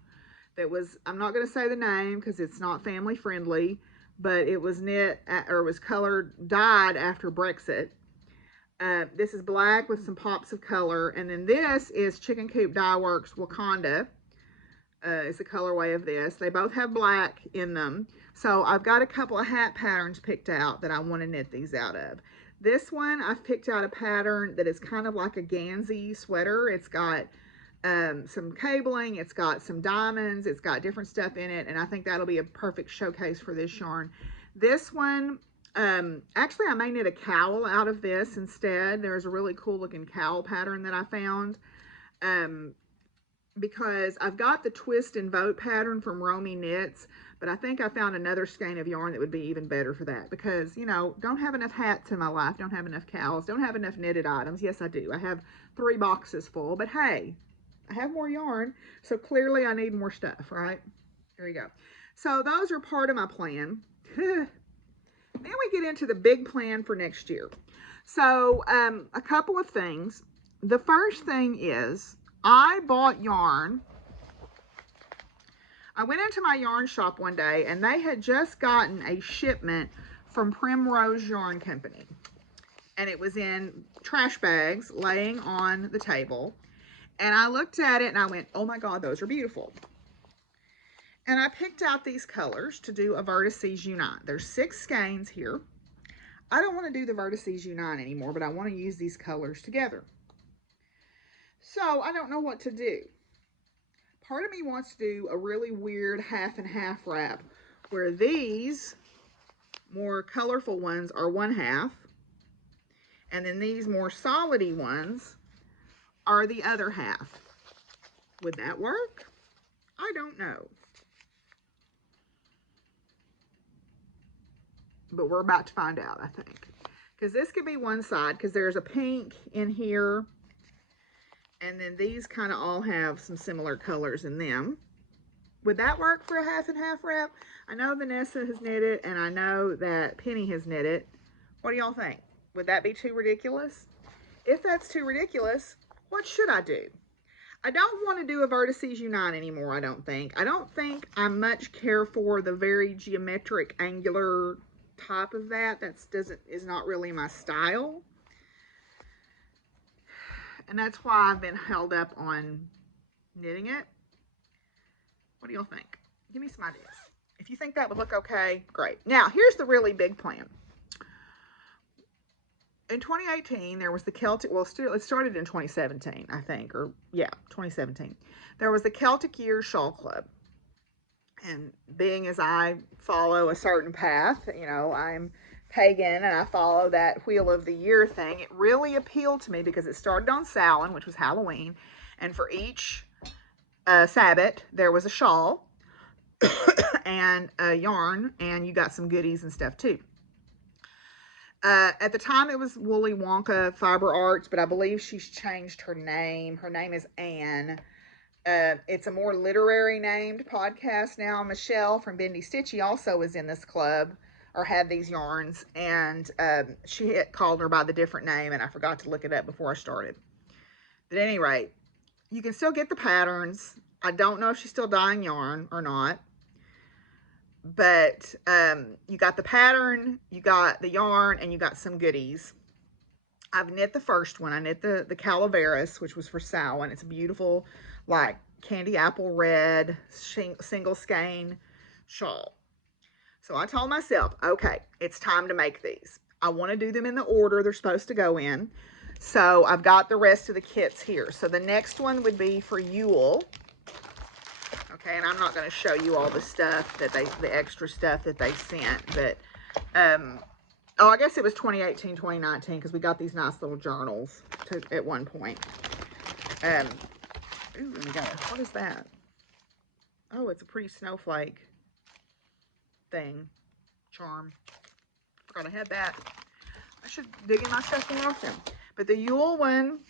that was, I'm not going to say the name because it's not family friendly, but it was knit, or was dyed after Brexit. This is black with some pops of color. And then this is Chicken Coop Dye Works Wakanda. It's the colorway of this. They both have black in them. So I've got a couple of hat patterns picked out that I want to knit these out of. This one, I've picked out a pattern that is kind of like a Gansey sweater. It's got some cabling, it's got some diamonds, it's got different stuff in it, and I think that'll be a perfect showcase for this yarn. This one, actually I may knit a cowl out of this instead. There's a really cool looking cowl pattern that I found. Because I've got the twist and vote pattern from Romy Knits, but I think I found another skein of yarn that would be even better for that, because, you know, don't have enough hats in my life, don't have enough cowls, don't have enough knitted items. Yes, I do. I have 3 boxes full, but hey, I have more yarn, so clearly I need more stuff, right? There you go. So those are part of my plan. Then we get into the big plan for next year. So a couple of things. The first thing is, I bought yarn. I went into my yarn shop one day and they had just gotten a shipment from Primrose Yarn Company. And it was in trash bags laying on the table. And I looked at it and I went, oh my God, those are beautiful. And I picked out these colors to do a Vertices Unite. There's 6 skeins here. I don't want to do the Vertices Unite anymore, but I want to use these colors together. So I don't know what to do. Part of me wants to do a really weird half and half wrap where these more colorful ones are 1/2, and then these more solidy ones are the other half. Would that work? I don't know. But we're about to find out, I think. Because this could be one side, because there's a pink in here, and then these kind of all have some similar colors in them. Would that work for a half and half wrap? I know Vanessa has knit it, and I know that Penny has knit it. What do y'all think? Would that be too ridiculous? If that's too ridiculous, what should I do? I don't want to do a Vertices Unite anymore, I don't think. I don't think I much care for the very geometric, angular type of that. Is not really my style. And that's why I've been held up on knitting it. What do y'all think? Give me some ideas. If you think that would look okay, great. Now, here's the really big plan. In 2018, there was the Celtic, well, it started in 2017, I think, or yeah, 2017. There was the Celtic Year Shawl Club. And being as I follow a certain path, you know, I'm pagan and I follow that Wheel of the Year thing, it really appealed to me because it started on Samhain, which was Halloween, and for each Sabbath, there was a shawl and a yarn, and you got some goodies and stuff too. At the time, it was Woolly Wonka Fiber Arts, but I believe she's changed her name. Her name is Anne. It's a more literary named podcast now. Michelle from Bendy Stitchy also is in this club, or had these yarns, and she had called her by the different name, and I forgot to look it up before I started. But at any rate, you can still get the patterns. I don't know if she's still dyeing yarn or not. But you got the pattern, you got the yarn, and you got some goodies. I've knit the first one. I knit the Calaveras, which was for Samhain. It's a beautiful, like, candy apple red single skein shawl. So I told myself, okay, it's time to make these. I want to do them in the order they're supposed to go in. So I've got the rest of the kits here. So the next one would be for Yule. Okay, and I'm not going to show you all the stuff that the extra stuff that they sent, but, oh, I guess it was 2018, 2019, because we got these nice little journals at one point. Ooh, let me go. What is that? Oh, it's a pretty snowflake thing, charm. Forgot I had that. I should dig in my stuff more often. But the Yule one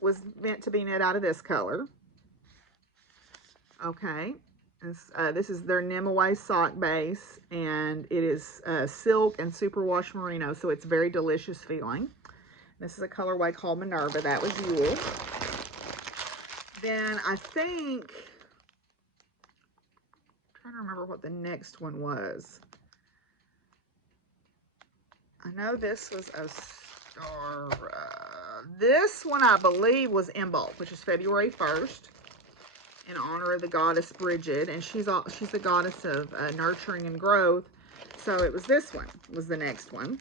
was meant to be knit out of this color. Okay, this is their Nimaway sock base, and it is silk and superwash merino, so it's very delicious feeling. This is a colorway called Minerva. That was Yule. Then I think, I'm trying to remember what the next one was. I know this was a star. This one I believe was Imbolc, which is February 1st. In honor of the goddess Bridget, and she's the goddess of nurturing and growth. So it was this one, was the next one.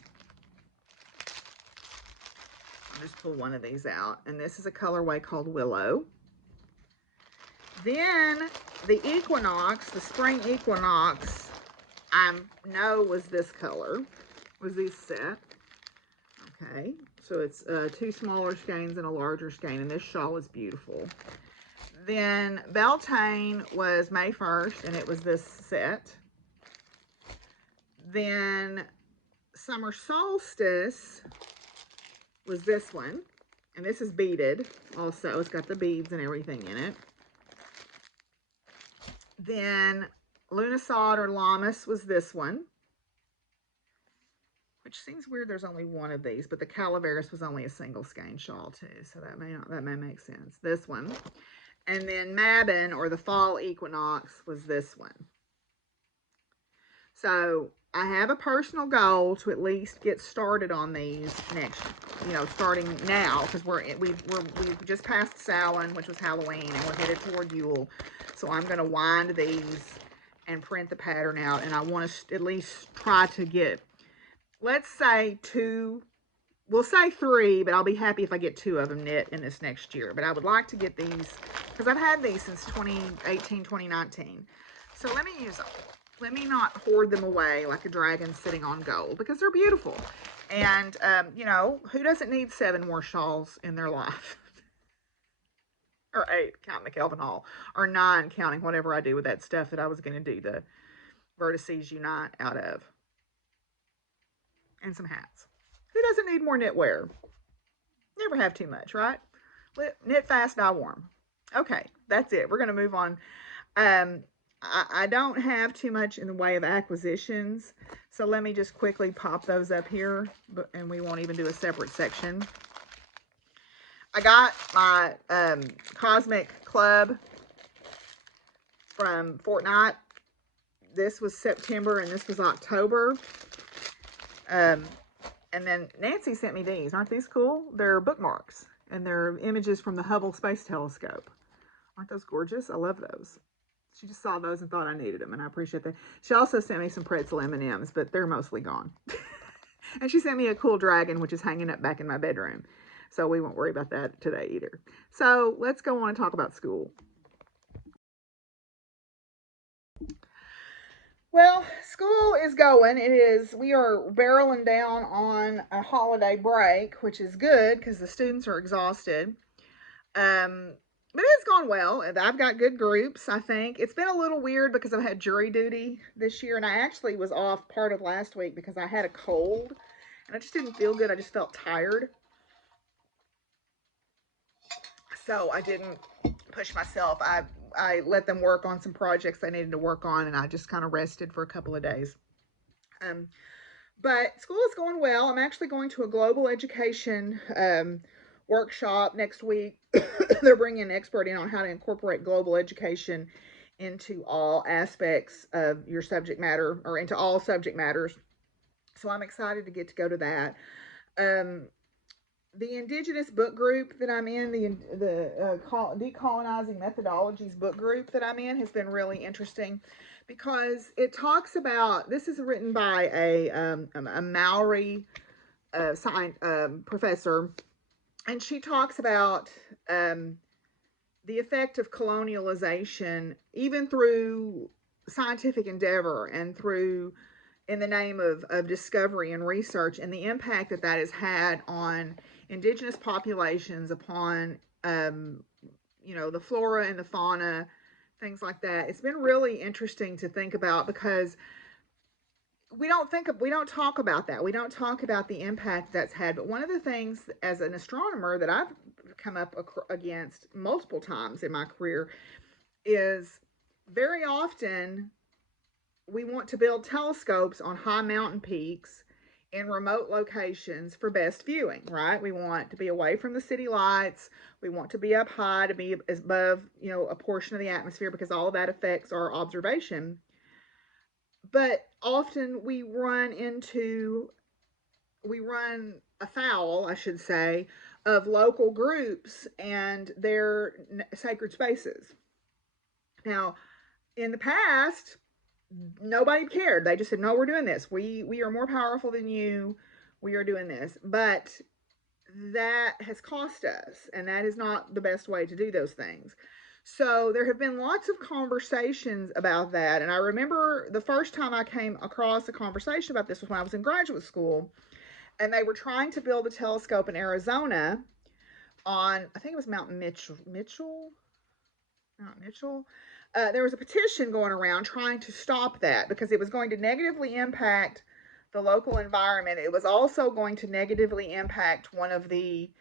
I'll just pull one of these out, and this is a colorway called Willow. Then the Equinox, the spring Equinox, I know was this color, was this set. Okay, so it's 2 smaller skeins and a larger skein, and this shawl is beautiful. Then Beltane was May 1st, and it was this set. Then Summer Solstice was this one, and this is beaded also. It's got the beads and everything in it. Then Lunisod or Lammas was this one, which seems weird. There's only one of these, but the Calaveras was only a single skein shawl too, so that may make sense. This one. And then Mabon, or the Fall Equinox, was this one. So I have a personal goal to at least get started on these next, starting now, because we've just passed Samhain, which was Halloween, and we're headed toward Yule. So I'm going to wind these and print the pattern out. And I want to at least try to get, let's say 2, we'll say 3, but I'll be happy if I get 2 of them knit in this next year. But I would like to get these, because I've had these since 2018, 2019. So let me use them. Let me not hoard them away like a dragon sitting on gold, because they're beautiful. And, you know, who doesn't need 7 more shawls in their life? Or 8, counting the Kelvin Hall. Or 9, counting whatever I do with that stuff that I was going to do the Vertices Unite out of. And some hats. Who doesn't need more knitwear? Never have too much, right? Knit fast, dye warm. Okay, that's it. We're going to move on. I don't have too much in the way of acquisitions, so let me just quickly pop those up here, and we won't even do a separate section. I got my Cosmic Club from Fortnite. This was September, and this was October. And then Nancy sent me these. Aren't these cool? They're bookmarks, and they're images from the Hubble Space Telescope. Aren't those gorgeous? I love those. She just saw those and thought I needed them, and I appreciate that. She also sent me some pretzel M&Ms, but they're mostly gone. And she sent me a cool dragon, which is hanging up back in my bedroom. So we won't worry about that today either. So let's go on and talk about school. Well, school is going. We are barreling down on a holiday break, which is good because the students are exhausted. But it's gone well. I've got good groups, I think. It's been a little weird because I've had jury duty this year, and I actually was off part of last week because I had a cold, and I just didn't feel good. I just felt tired. So I didn't push myself. I let them work on some projects they needed to work on, and I just kind of rested for a couple of days. But school is going well. I'm actually going to a global education workshop next week. They're bringing an expert in on how to incorporate global education into all aspects of your subject matter, or into all subject matters. So I'm excited to get to go to that. The Indigenous book group that I'm in, the Decolonizing Methodologies book group that I'm in, has been really interesting because it talks about, this is written by a Maori science professor, and she talks about the effect of colonialization, even through scientific endeavor and through, in the name of discovery and research, and the impact that that has had on indigenous populations, upon, you know, the flora and the fauna, things like that. It's been really interesting to think about because we don't talk about that. We don't talk about the impact that's had. But one of the things as an astronomer that I've come up against multiple times in my career is very often we want to build telescopes on high mountain peaks in remote locations for best viewing, right? We want to be away from the city lights. We want to be up high, to be above, you know, a portion of the atmosphere, because all of that affects our observation. But often we run afoul, I should say, of local groups and their sacred spaces. Now, in the past, nobody cared. They just said, no, we're doing this. We are more powerful than you. We are doing this. But that has cost us, and that is not the best way to do those things. So there have been lots of conversations about that. And I remember the first time I came across a conversation about this was when I was in graduate school, and they were trying to build a telescope in Arizona on, I think it was Mount Mitchell. There was a petition going around trying to stop that because it was going to negatively impact the local environment. It was also going to negatively impact one of the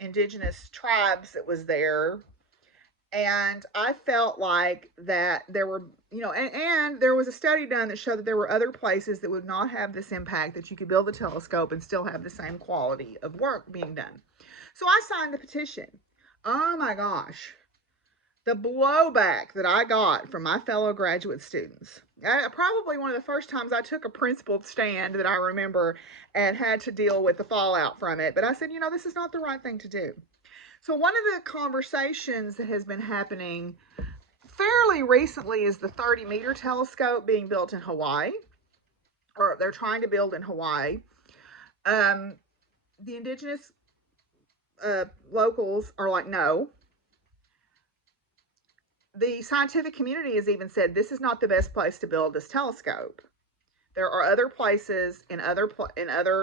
indigenous tribes that was there. And I felt like that there were, you know, and there was a study done that showed that there were other places that would not have this impact, that you could build a telescope and still have the same quality of work being done. So I signed the petition. Oh my gosh. The blowback that I got from my fellow graduate students. Probably one of the first times I took a principled stand that I remember, and had to deal with the fallout from it. But I said, you know, this is not the right thing to do. So one of the conversations that has been happening fairly recently is the 30-meter telescope being built in Hawaii, or they're trying to build in Hawaii. The indigenous locals are like, no. The scientific community has even said this is not the best place to build this telescope. There are other places in other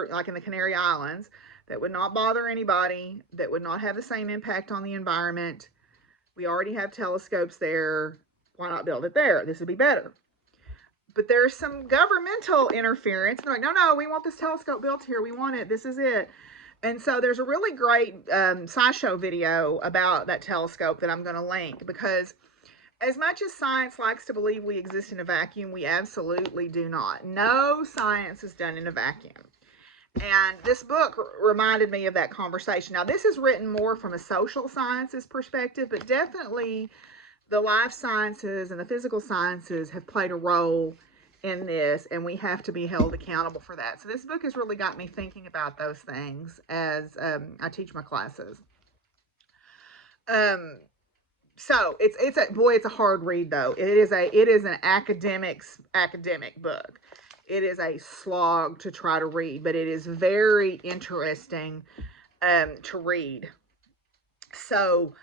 like in the Canary Islands that would not bother anybody, that would not have the same impact on the environment. We already have telescopes there. Why not build it there? This would be better. But there's some governmental interference. They're like, no, we want this telescope built here. We want it. This is it. And so there's a really great SciShow video about that telescope that I'm going to link, because as much as science likes to believe we exist in a vacuum, we absolutely do not. No science is done in a vacuum. And this book reminded me of that conversation. Now, this is written more from a social sciences perspective, but definitely the life sciences and the physical sciences have played a role in this, and we have to be held accountable for that. So this book has really got me thinking about those things as I teach my classes. So it's a hard read though. It is an academic book. It is a slog to try to read, but it is very interesting to read. So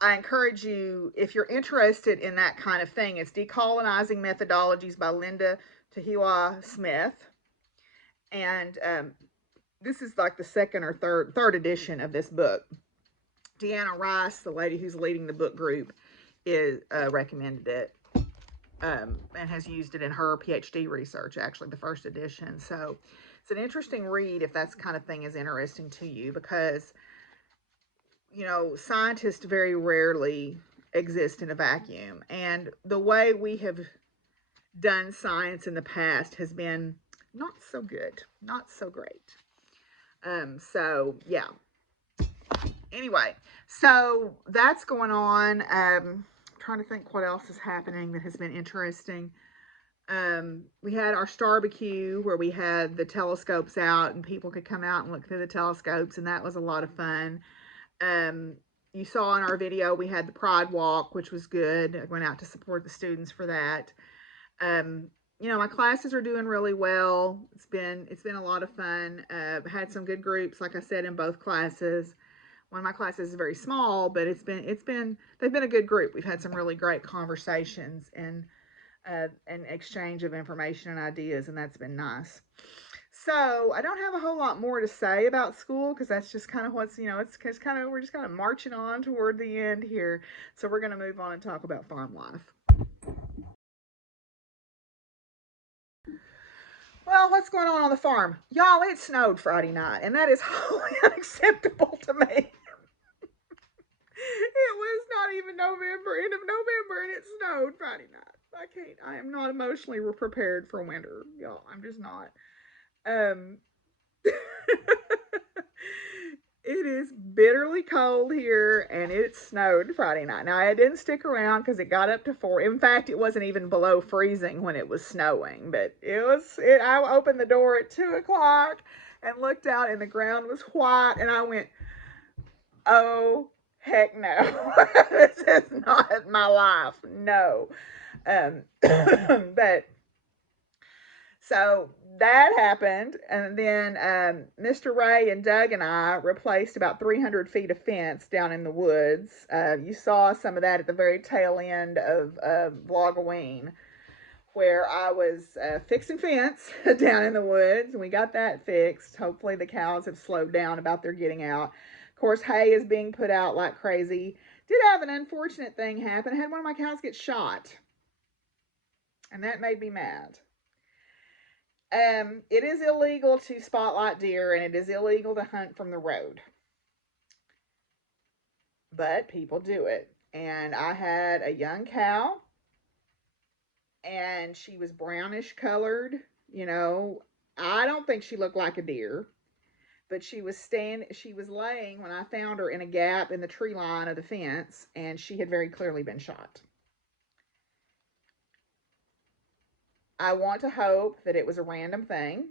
I encourage you, if you're interested in that kind of thing, it's Decolonizing Methodologies by Linda Tahiwa Smith. And this is like the second or third edition of this book. Deanna Rice, the lady who's leading the book group, is recommended it and has used it in her PhD research, actually, the first edition. So it's an interesting read if that kind of thing is interesting to you, because, you know, scientists very rarely exist in a vacuum. And the way we have done science in the past has been not so good, not so great. So, yeah. Anyway, so that's going on. Trying to think what else is happening that has been interesting. We had our Starbecue where we had the telescopes out and people could come out and look through the telescopes, and that was a lot of fun. You saw in our video we had the Pride Walk, which was good. I went out to support the students for that. You know, my classes are doing really well. It's been a lot of fun. Had some good groups, like I said, in both classes. One of my classes is very small, but they've been a good group. We've had some really great conversations and exchange of information and ideas, and that's been nice. So I don't have a whole lot more to say about school, because that's just kind of what's, you know, we're just kind of marching on toward the end here. So we're going to move on and talk about farm life. Well, what's going on the farm? Y'all, it snowed Friday night, and that is wholly unacceptable to me. It was not even end of November, and it snowed Friday night. I am not emotionally prepared for winter, y'all. I'm just not. It is bitterly cold here, and it snowed Friday night. Now, I didn't stick around because it got up to 4. In fact, it wasn't even below freezing when it was snowing, but I opened the door at 2 o'clock and looked out, and the ground was white, and I went, oh, heck no. This is not my life. No. But so that happened, and then Mr. Ray and Doug and I replaced about 300 feet of fence down in the woods. You saw some of that at the very tail end of Vlogoween, where I was fixing fence down in the woods, and we got that fixed. Hopefully the cows have slowed down about their getting out. Of course, hay is being put out like crazy. Did have an unfortunate thing happen. I had one of my cows get shot, and that made me mad. It is illegal to spotlight deer, and it is illegal to hunt from the road. But people do it. And I had a young cow, and she was brownish colored. You know, I don't think she looked like a deer, but she was laying when I found her in a gap in the tree line of the fence, and she had very clearly been shot. I want to hope that it was a random thing.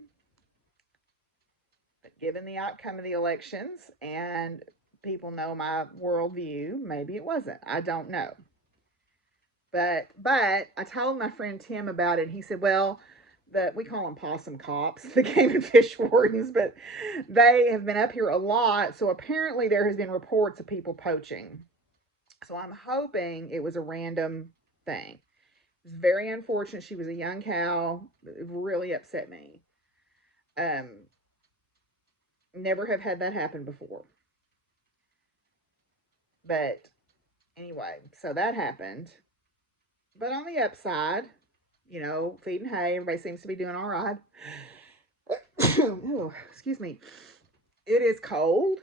But given the outcome of the elections and people know my worldview, maybe it wasn't. I don't know. But I told my friend Tim about it, and he said, well, we call them possum cops, the game and fish wardens, but they have been up here a lot. So apparently there has been reports of people poaching. So I'm hoping it was a random thing. It's very unfortunate. She was a young cow. It really upset me. Um, Never have had that happen before. But anyway, so that happened. But on the upside, feeding hay, everybody seems to be doing all right. Oh, excuse me. It is cold.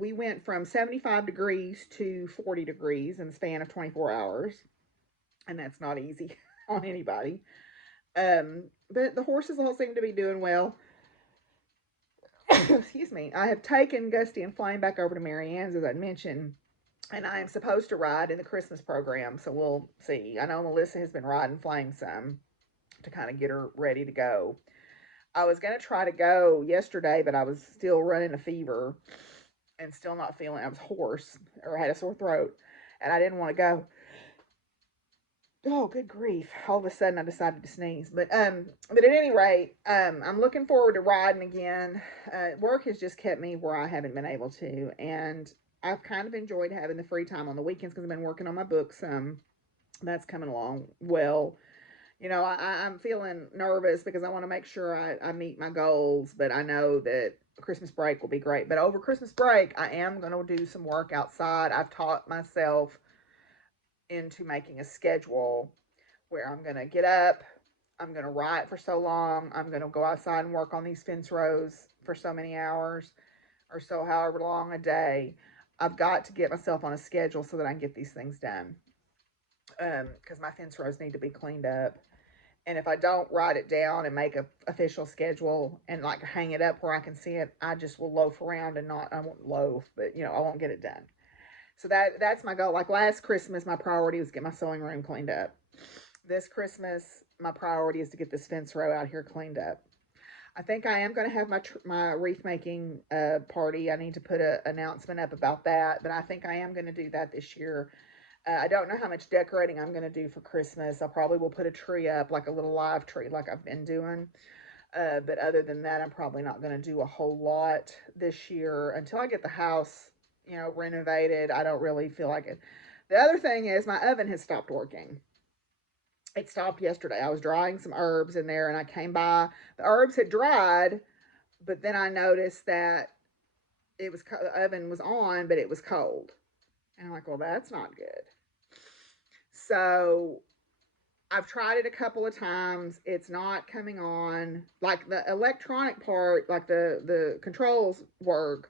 We went from 75 degrees to 40 degrees in the span of 24 hours, and that's not easy on anybody. But the horses all seem to be doing well. Excuse me. I have taken Gusty and Flame back over to Marianne's, as I mentioned, and I am supposed to ride in the Christmas program, so we'll see. I know Melissa has been riding Flame some to kind of get her ready to go. I was going to try to go yesterday, but I was still running a fever and still not feeling. I was hoarse or had a sore throat, and I didn't want to go. Oh, good grief! All of a sudden, I decided to sneeze. But at any rate, I'm looking forward to riding again. Work has just kept me where I haven't been able to, and I've kind of enjoyed having the free time on the weekends because I've been working on my book some. That's coming along well. I'm feeling nervous because I want to make sure I meet my goals, but I know that Christmas break will be great. But over Christmas break, I am going to do some work outside. I've taught myself into making a schedule where I'm going to get up, I'm going to write for so long, I'm going to go outside and work on these fence rows for so many hours or so, however long a day. I've got to get myself on a schedule so that I can get these things done because my fence rows need to be cleaned up. And if I don't write it down and make a official schedule and like hang it up where I can see it, I just will loaf around and I won't loaf, but I won't get it done. So that's my goal. Like last Christmas, my priority was to get my sewing room cleaned up. This Christmas, my priority is to get this fence row out here cleaned up. I think I am going to have my wreath making party. I need to put an announcement up about that, but I think I am going to do that this year. I don't know how much decorating I'm going to do for Christmas. I probably will put a tree up, like a little live tree, like I've been doing. But other than that, I'm probably not going to do a whole lot this year until I get the house, renovated. I don't really feel like it. The other thing is my oven has stopped working. It stopped yesterday. I was drying some herbs in there and I came by. The herbs had dried, but then I noticed that the oven was on, but it was cold. And I'm like, well, that's not good. So I've tried it a couple of times. It's not coming on. Like the electronic part, like the controls work,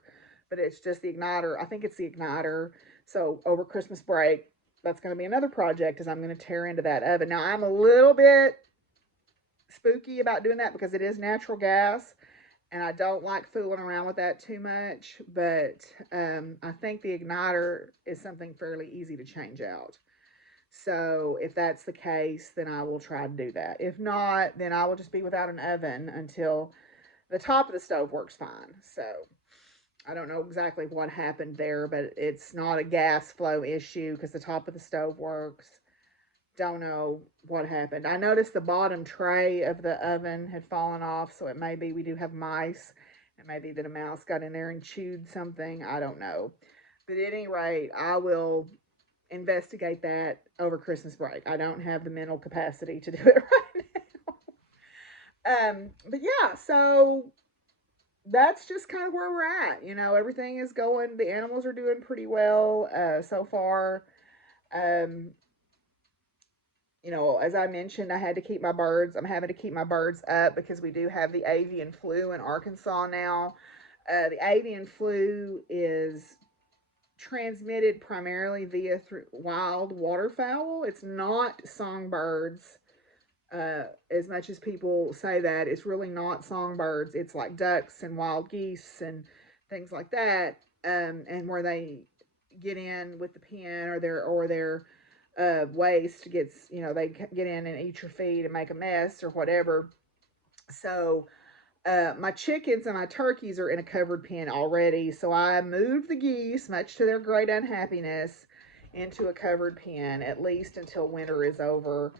but it's just the igniter. I think it's the igniter. So over Christmas break, that's going to be another project is I'm going to tear into that oven. Now I'm a little bit spooky about doing that because it is natural gas and I don't like fooling around with that too much, but I think the igniter is something fairly easy to change out. So if that's the case, then I will try to do that. If not, then I will just be without an oven until the top of the stove works fine. So I don't know exactly what happened there, but it's not a gas flow issue because the top of the stove works. Don't know what happened. I noticed the bottom tray of the oven had fallen off, so it may be we do have mice. It may be that a mouse got in there and chewed something. I don't know. But at any rate, I will investigate that over Christmas break. I don't have the mental capacity to do it right now. But yeah, so that's just kind of where we're at. Everything is going. The animals are doing pretty well so far. Um, as I mentioned, I had to keep my birds. I'm having to keep my birds up because we do have the avian flu in Arkansas now. The avian flu is transmitted primarily via wild waterfowl. It's not songbirds. As much as people say that, it's really not songbirds. It's like ducks and wild geese and things like that. And where they get in with the pen or their waste gets, they get in and eat your feed and make a mess or whatever. So my chickens and my turkeys are in a covered pen already, so I moved the geese, much to their great unhappiness, into a covered pen, at least until winter is over.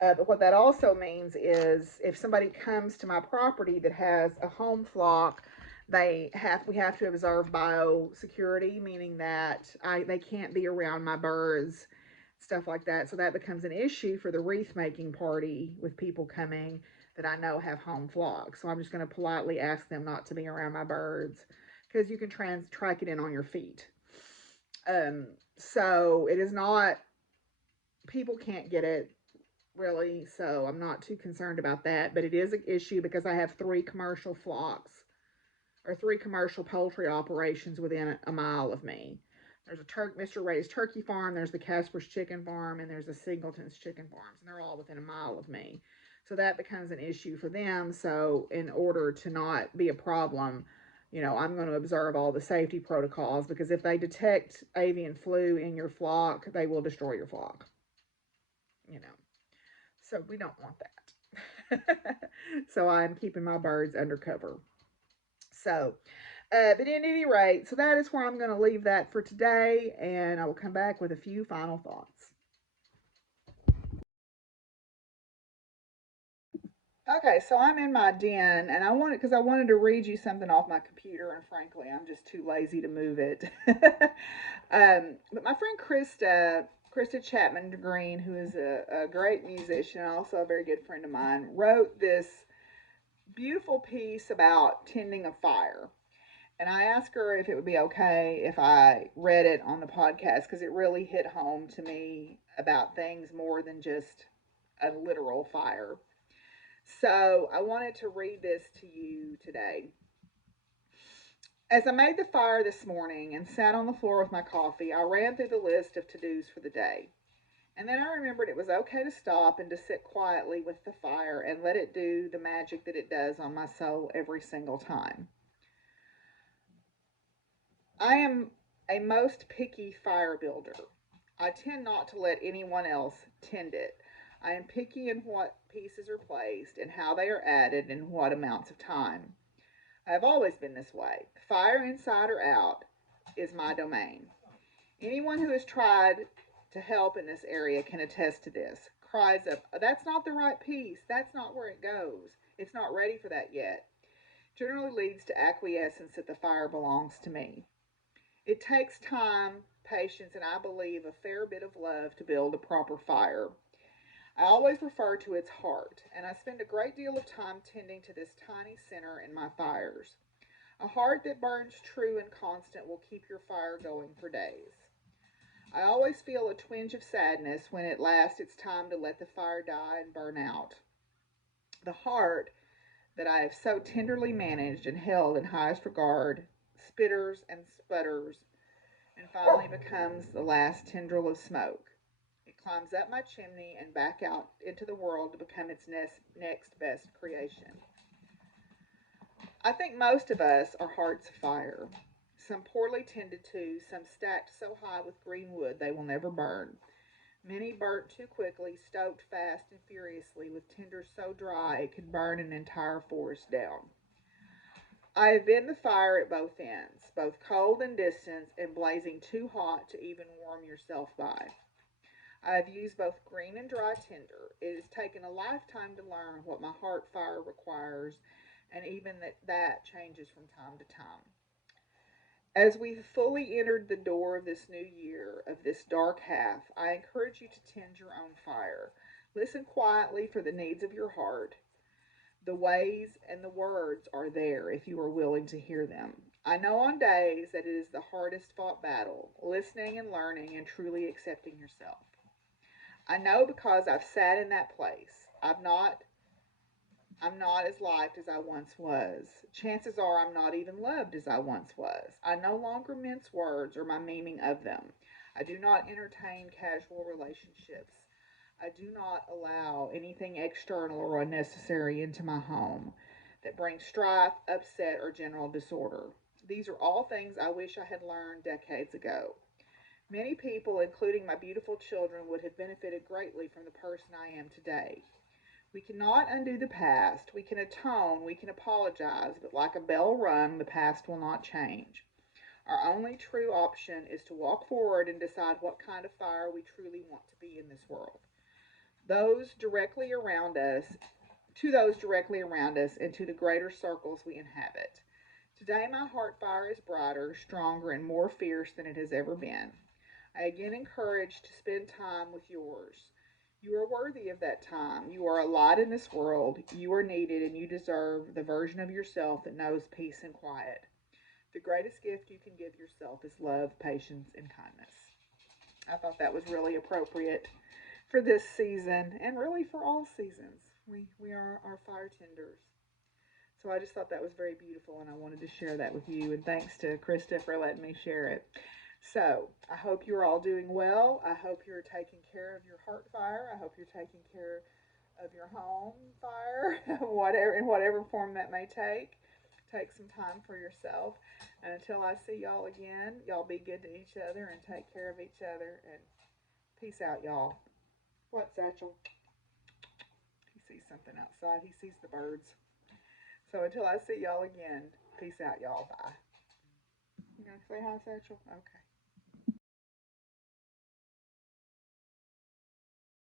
But what that also means is if somebody comes to my property that has a home flock, we have to observe biosecurity, meaning that they can't be around my birds, stuff like that. So that becomes an issue for the wreath making party with people coming that I know have home flocks. So I'm just going to politely ask them not to be around my birds because you can track it in on your feet. So it is not, people can't get it really, so I'm not too concerned about that. But it is an issue because I have three commercial flocks or three commercial poultry operations within a mile of me. There's a Mr. Ray's turkey farm, there's the Casper's chicken farm, and there's the Singleton's chicken farms, and they're all within a mile of me. So that becomes an issue for them. So in order to not be a problem, I'm going to observe all the safety protocols because if they detect avian flu in your flock, they will destroy your flock. So we don't want that. So I'm keeping my birds undercover. So, but at any rate, so that is where I'm going to leave that for today, and I will come back with a few final thoughts. Okay, so I'm in my den, and because I wanted to read you something off my computer, and frankly, I'm just too lazy to move it. But my friend Krista Chapman Green, who is a great musician and also a very good friend of mine, wrote this beautiful piece about tending a fire. And I asked her if it would be okay if I read it on the podcast because it really hit home to me about things more than just a literal fire. So I wanted to read this to you today. As I made the fire this morning and sat on the floor with my coffee, I ran through the list of to-dos for the day. And then I remembered it was okay to stop and to sit quietly with the fire and let it do the magic that it does on my soul every single time. I am a most picky fire builder. I tend not to let anyone else tend it. I am picky in what pieces are placed and how they are added and what amounts of time. I have always been this way. Fire inside or out is my domain. Anyone who has tried to help in this area can attest to this. Cries of, that's not the right piece. That's not where it goes. It's not ready for that yet. Generally leads to acquiescence that the fire belongs to me. It takes time, patience, and I believe a fair bit of love to build a proper fire. I always refer to its heart, and I spend a great deal of time tending to this tiny center in my fires. A heart that burns true and constant will keep your fire going for days. I always feel a twinge of sadness when at last it's time to let the fire die and burn out. The heart that I have so tenderly managed and held in highest regard spitters and sputters and finally becomes the last tendril of smoke. It climbs up my chimney and back out into the world to become its next best creation. I think most of us are hearts of fire. Some poorly tended to, some stacked so high with green wood they will never burn. Many burnt too quickly, stoked fast and furiously with tinder so dry it could burn an entire forest down. I have been the fire at both ends, both cold and distant and blazing too hot to even warm yourself by. I have used both green and dry tinder. It has taken a lifetime to learn what my heart fire requires, and even that changes from time to time. As we've fully entered the door of this new year, of this dark half, I encourage you to tend your own fire. Listen quietly for the needs of your heart. The ways and the words are there if you are willing to hear them. I know on days that it is the hardest fought battle, listening and learning and truly accepting yourself. I know because I've sat in that place. I'm not as liked as I once was. Chances are I'm not even loved as I once was. I no longer mince words or my meaning of them. I do not entertain casual relationships. I do not allow anything external or unnecessary into my home that brings strife, upset, or general disorder. These are all things I wish I had learned decades ago. Many people, including my beautiful children, would have benefited greatly from the person I am today. We cannot undo the past. We can atone, we can apologize, but like a bell rung, the past will not change. Our only true option is to walk forward and decide what kind of fire we truly want to be in this world. Those directly around us, to those directly around us, and to the greater circles we inhabit. Today, my heart fire is brighter, stronger, and more fierce than it has ever been. I again encourage to spend time with yours. You are worthy of that time. You are a light in this world. You are needed, and you deserve the version of yourself that knows peace and quiet. The greatest gift you can give yourself is love, patience, and kindness. I thought that was really appropriate for this season and really for all seasons. We are our fire tenders. So I just thought that was very beautiful and I wanted to share that with you. And thanks to Krista for letting me share it. So I hope you're all doing well. I hope you're taking care of your heart fire. I hope you're taking care of your home fire, whatever in whatever form that may take. Take some time for yourself. And until I see y'all again, y'all be good to each other and take care of each other. And peace out, y'all. What, Satchel? He sees something outside. He sees the birds. So until I see y'all again, peace out, y'all. Bye. You gonna say hi, Satchel? Okay.